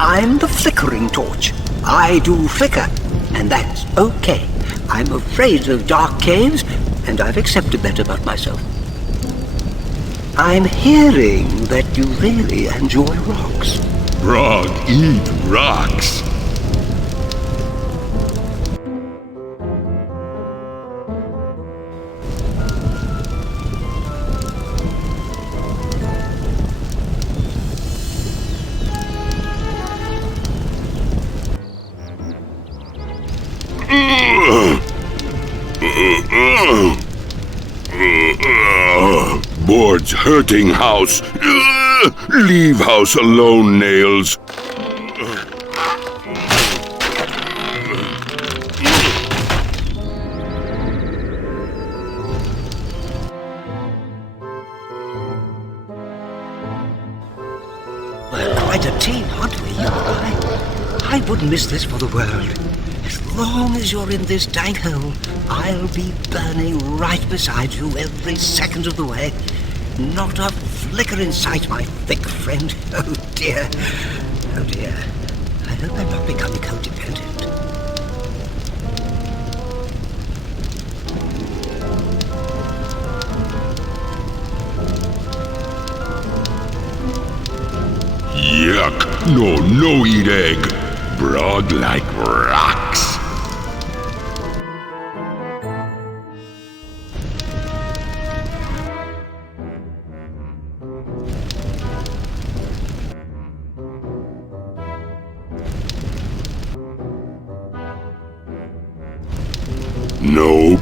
I'm the flickering torch. I do flicker, and that's okay. I'm afraid of dark caves, and I've accepted that about myself. I'm hearing that you really enjoy rocks. Brog eat rocks. Board's hurting house. Leave house alone, Nails. We're quite a team, aren't we, you and I wouldn't miss this for the world. As long as you're in this dank hole, I'll be burning right beside you every second of the way. Not a flicker in sight, my thick friend. Oh dear. Oh dear. I hope I'm not becoming codependent. Yuck. No eat egg. Brog like rocks. Nope.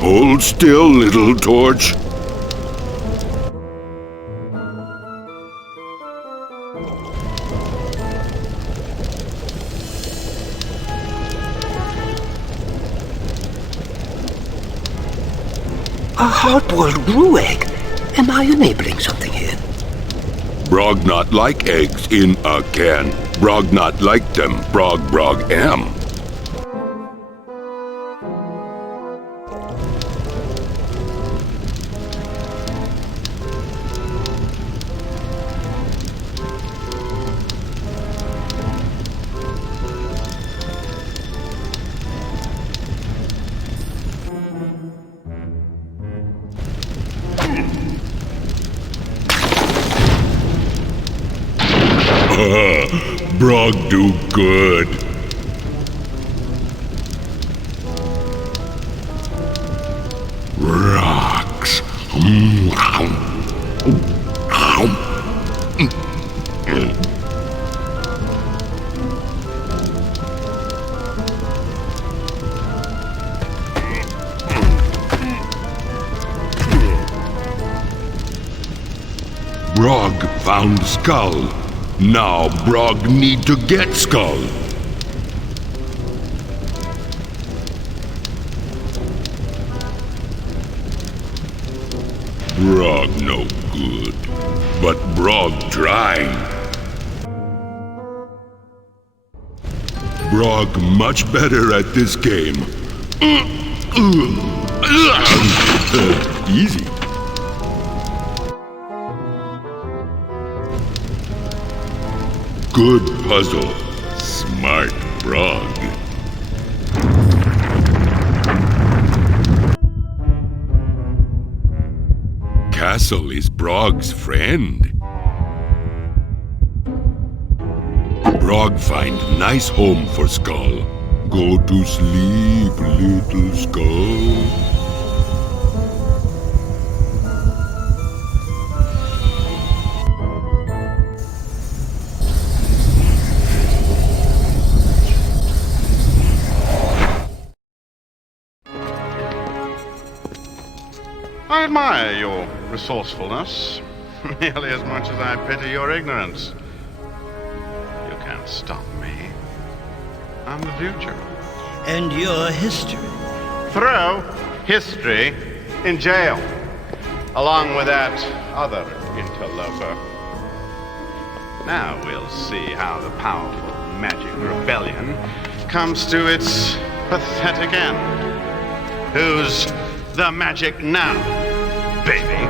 Hold still, little torch. A hard-boiled brew egg? Am I enabling something here? Brog not like eggs in a can. Brog not like them. Brog am. Brog do good. Rocks. Brog found skull. Now Brog need to get skull. Brog no good, but Brog try. Brog much better at this game. Easy. Good puzzle. Smart Brog. Castle is Brog's friend. Brog find nice home for Skull. Go to sleep, little Skull. I admire your resourcefulness, nearly as much as I pity your ignorance. You can't stop me. I'm the future. And your history. Throw history in jail, along with that other interloper. Now we'll see how the powerful magic rebellion comes to its pathetic end. Who's the magic now, baby?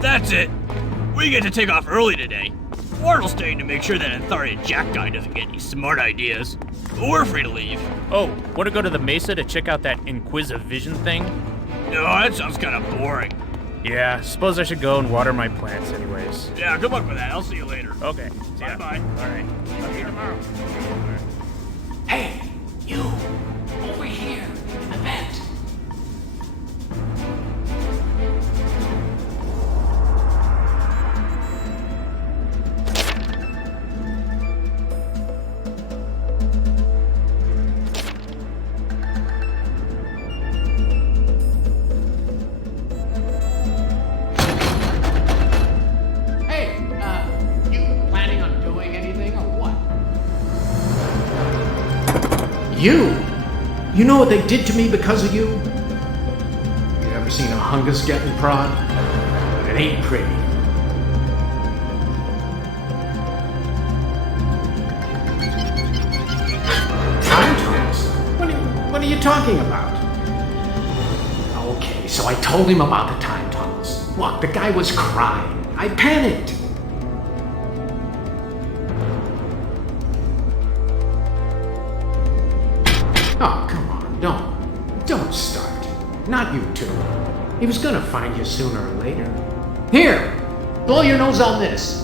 That's it. We get to take off early today. Wardle's staying to make sure that Antharian Jack guy doesn't get any smart ideas. But we're free to leave. Oh, want to go to the Mesa to check out that Inquisivision thing? No, that sounds kind of boring. Yeah, suppose I should go and water my plants anyways. Yeah, good luck with that. I'll see you later. Okay. See ya. Bye-bye. All right. I'll see you tomorrow. Hey, you! Over here! A vent! Hey, you planning on doing anything or what? You? You know what they did to me because of you? You ever seen a hungus getting prod? It ain't pretty. Time tunnels? What are you talking about? Okay, so I told him about the time tunnels. Look, the guy was crying. I panicked. Oh, come on, don't start. Not you two. He was gonna find you sooner or later. Here, blow your nose on this.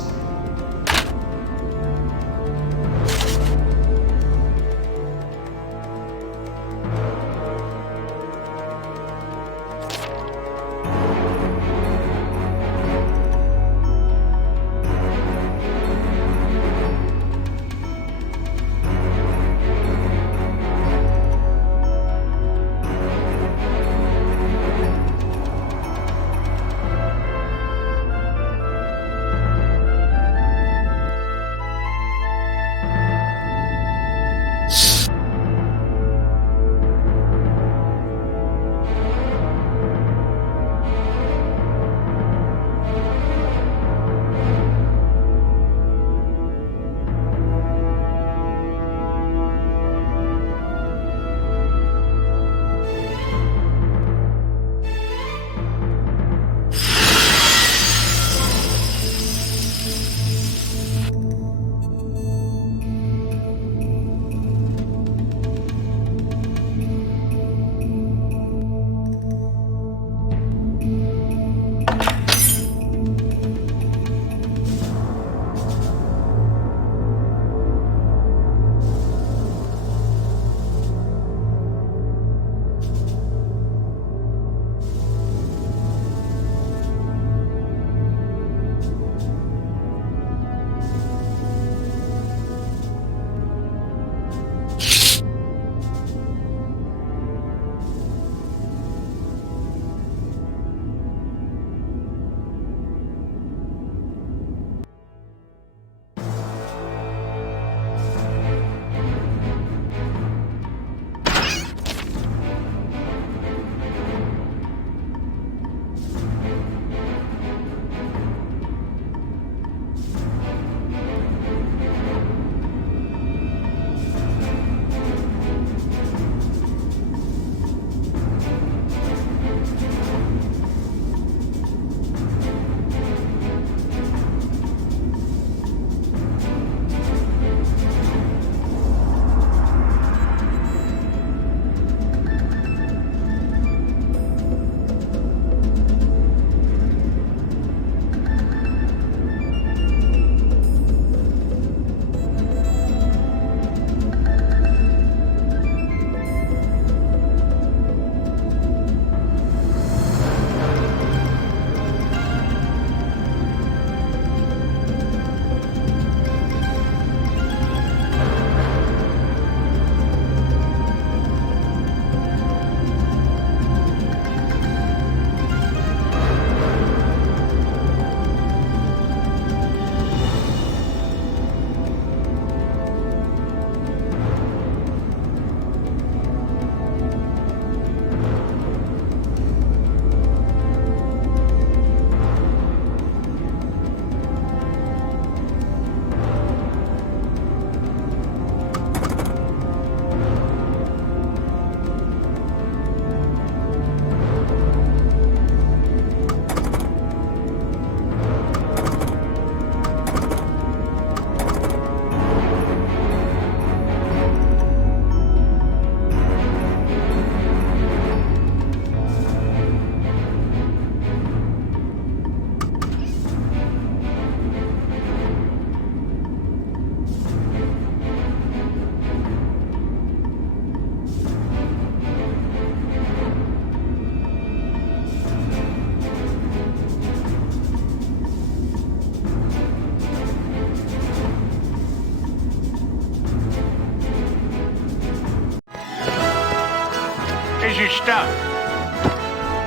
out.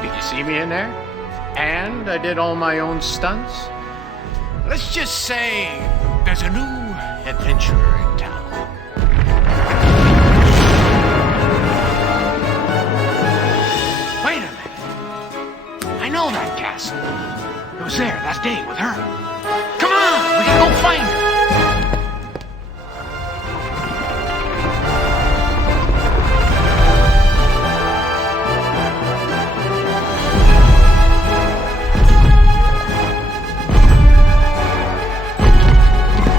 Did you see me in there? And I did all my own stunts. Let's just say there's a new adventurer in town. Wait a minute. I know that castle. It was there that day with her. Come on, we gotta go find her.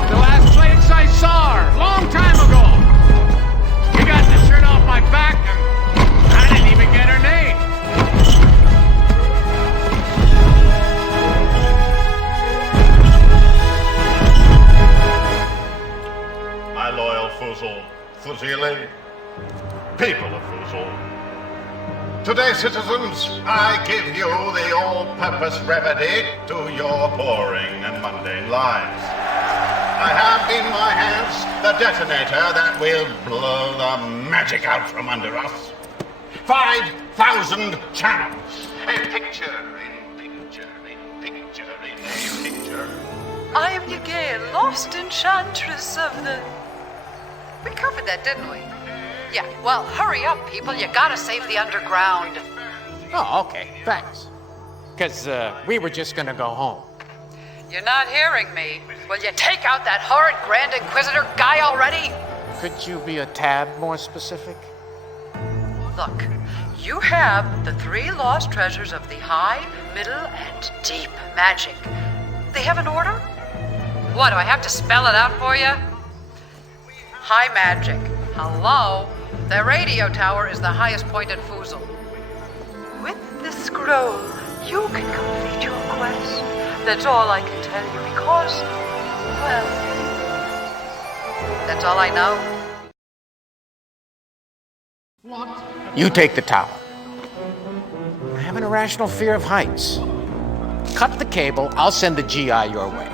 The last place I saw her, long time ago. She got the shirt off my back and I didn't even get her name. My loyal Fuzili, people of Fuzil. Today, citizens, I give you the all-purpose remedy to your boring and mundane lives. I have in my hands the detonator that will blow the magic out from under us. 5,000 channels. A picture in picture in picture in a picture. I am your gay, lost enchantress of the... We covered that, didn't we? Yeah, well, hurry up, people. You gotta save the underground. Oh, okay, thanks. Because we were just gonna go home. You're not hearing me. Will you take out that horrid Grand Inquisitor guy already? Could you be a tad more specific? Look, you have the 3 lost treasures of the high, middle, and deep magic. They have an order? What, do I have to spell it out for you? High magic. Hello? The radio tower is the highest point in Fuzil. With the scroll, you can complete your quest. That's all I can tell you because, well, that's all I know. You take the tower. I have an irrational fear of heights. Cut the cable, I'll send the GI your way.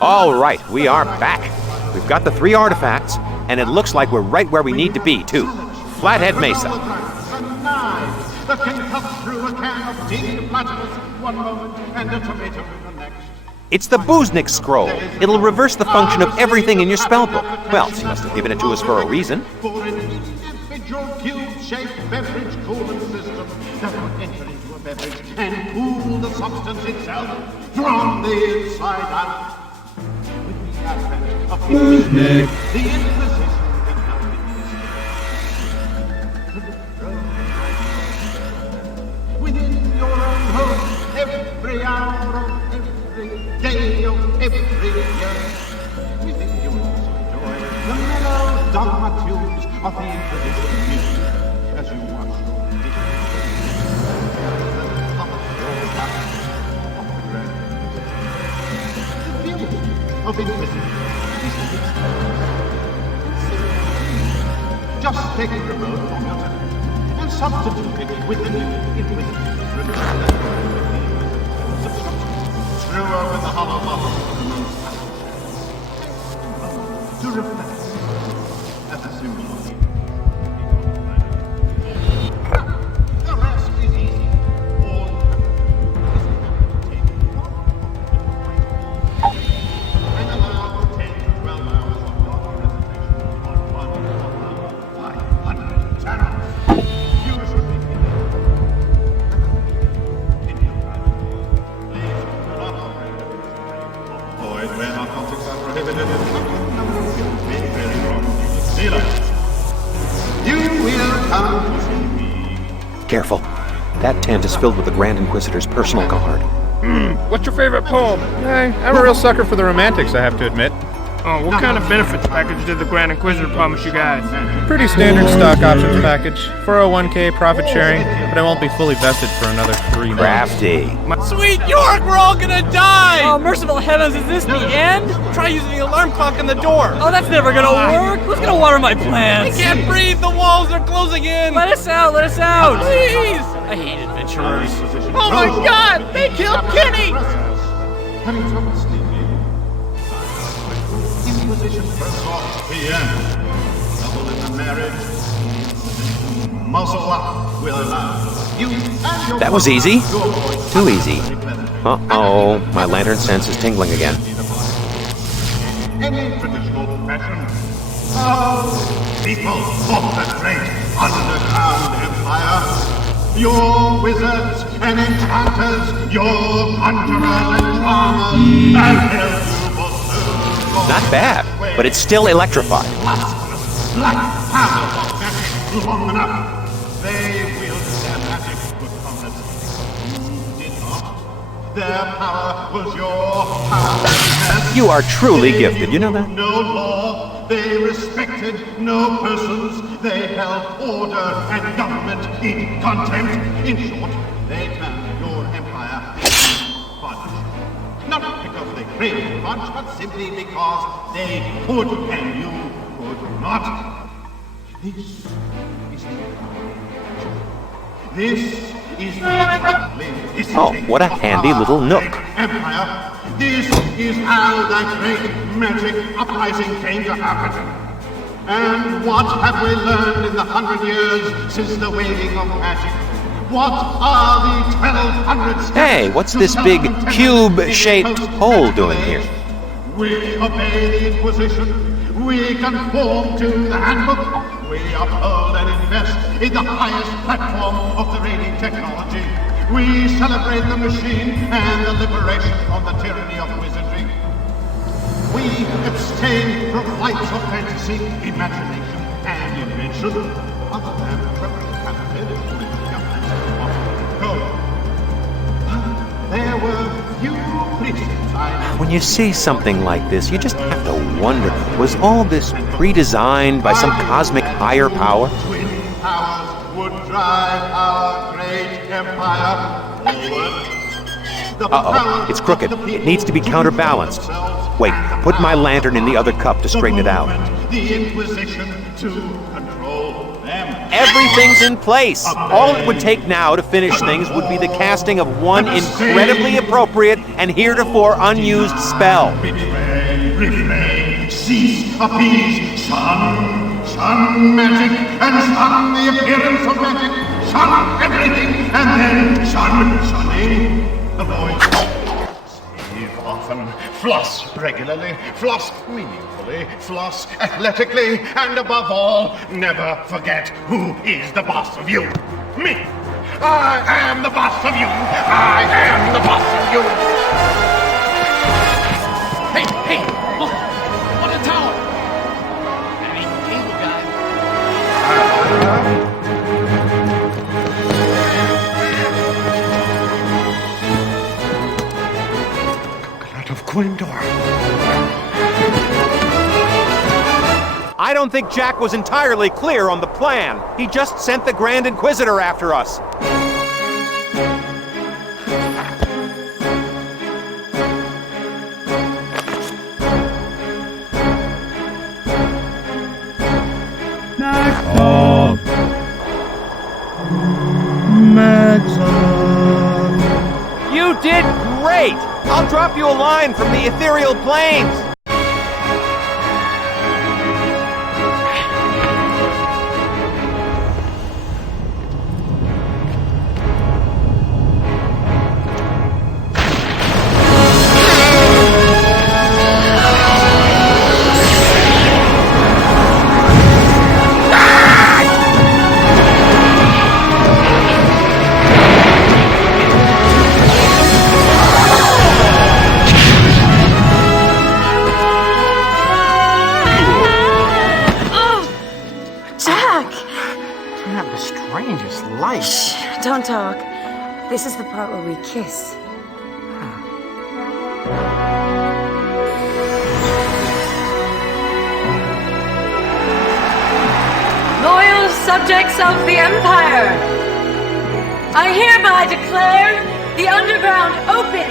All right, we are back. We've got the 3 artifacts, and it looks like we're right where we need to be, too. Flathead Mesa. That can cut through a can of deep platinum one moment and a tomato the next. It's the Booznik scroll. It'll reverse the function of everything in your spellbook. Well, she must have given it to us for a reason. For an individual cube-shaped beverage cooling system that will enter into a beverage and cool the substance itself from the inside out. With the advent of Booznik, the Inquisition can now be within your own home every hour of every day of every year. Within you also enjoy the mellow dogma tunes of the Inquisition music as you watch the beauty of Inquisition is just take the remote from your television and substitute it with the new Inquisition remote. Screw open the hollow bottle of the most to reflect as a symbol of the The rest is easy. All and allow 10 to 12 hours of water recitation on 500 channels. You should be avoid where narcotics are prohibited. Be very wrong. Sailor, you will come to see me. Careful. That tent is filled with the Grand Inquisitor's personal guard. What's your favorite poem? I'm a real sucker for the romantics, I have to admit. Oh, what kind of benefits package did the Grand Inquisitor promise you guys? Pretty standard stock options package. 401k, profit sharing, but I won't be fully vested for another 3 months. Crafty. Sweet York, we're all gonna die! Oh, merciful heavens, is this the end? Try using the alarm clock on the door. Oh, that's never gonna work. Who's gonna water my plants? I can't breathe, the walls are closing in. Let us out, let us out. Please! I hate adventurers. Oh my god, they killed Kenny! Having trouble sleeping? Inquisition press off PM. trouble in the marriage. Muzzle up will allow you and your That was easy. Too easy. Uh-oh, my lantern sense is tingling again. Any traditional profession of people of the great underground empire. Your wizards and enchanters, your conjurers and charmers, have held you for so long. Not bad, but it's still electrified. Like powers of magic long enough. They wielded their magic with comrades. You did not. Their power was your power. You are truly gifted, you know that? No law. They respected no persons. They held order and government in contempt. In short, they turned your empire into fudge. Not because they craved fudge, but simply because they could and you could not. This is the Oh, what a handy little nook. empire. This is how that great magic uprising came to happen. And what have we learned in the 100 years since the waving of magic? What are the 1200 steps? Hey, what's this big cube-shaped hole doing here? We obey the Inquisition. We conform to the handbook. We uphold and invest in the highest platform of the reading technology. We celebrate the machine and the liberation from the tyranny of wizardry. We abstain from flights of fantasy, imagination, and invention, other than practicality with government's code. There were few precepts I know. When you see something like this, you just have to wonder, was all this pre-designed by some cosmic higher power? Twin powers would drive our great empire forward. Uh-oh, it's crooked. It needs to be counterbalanced. Wait, put my lantern in the other cup to straighten it out. The Inquisition to control them. Everything's in place. All it would take now to finish things would be the casting of one incredibly appropriate and heretofore unused spell. Refrain, cease, appease, shun magic, and shun the appearance of magic. Shun everything, and then shunning. Avoid. Save often. Floss regularly. Floss meaningfully. Floss athletically. And above all, never forget who is the boss of you. Me. I am the boss of you. I am the boss of you. Hey, look! On the tower! That ain't the cable guy. Of Gwendor. I don't think Jack was entirely clear on the plan. He just sent the Grand Inquisitor after us. You did great! I'll drop you a line from the ethereal planes! Don't talk. This is the part where we kiss. Loyal subjects of the Empire, I hereby declare the underground open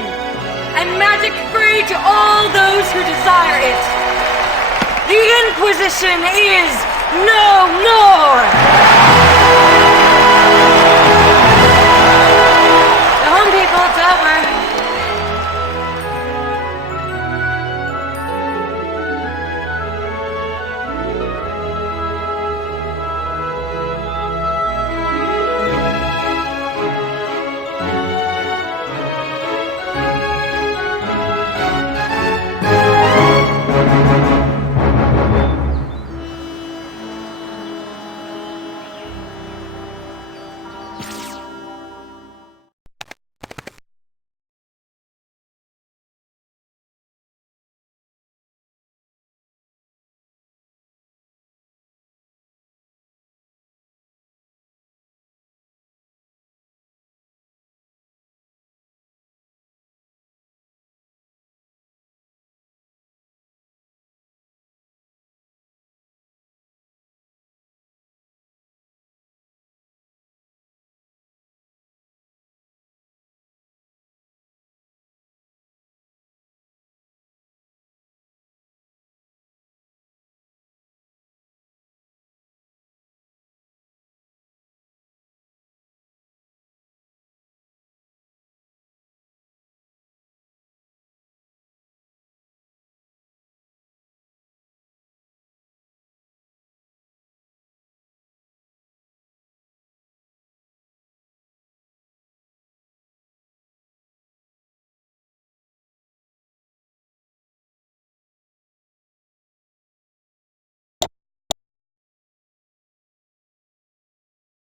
and magic free to all those who desire it. The Inquisition is no more!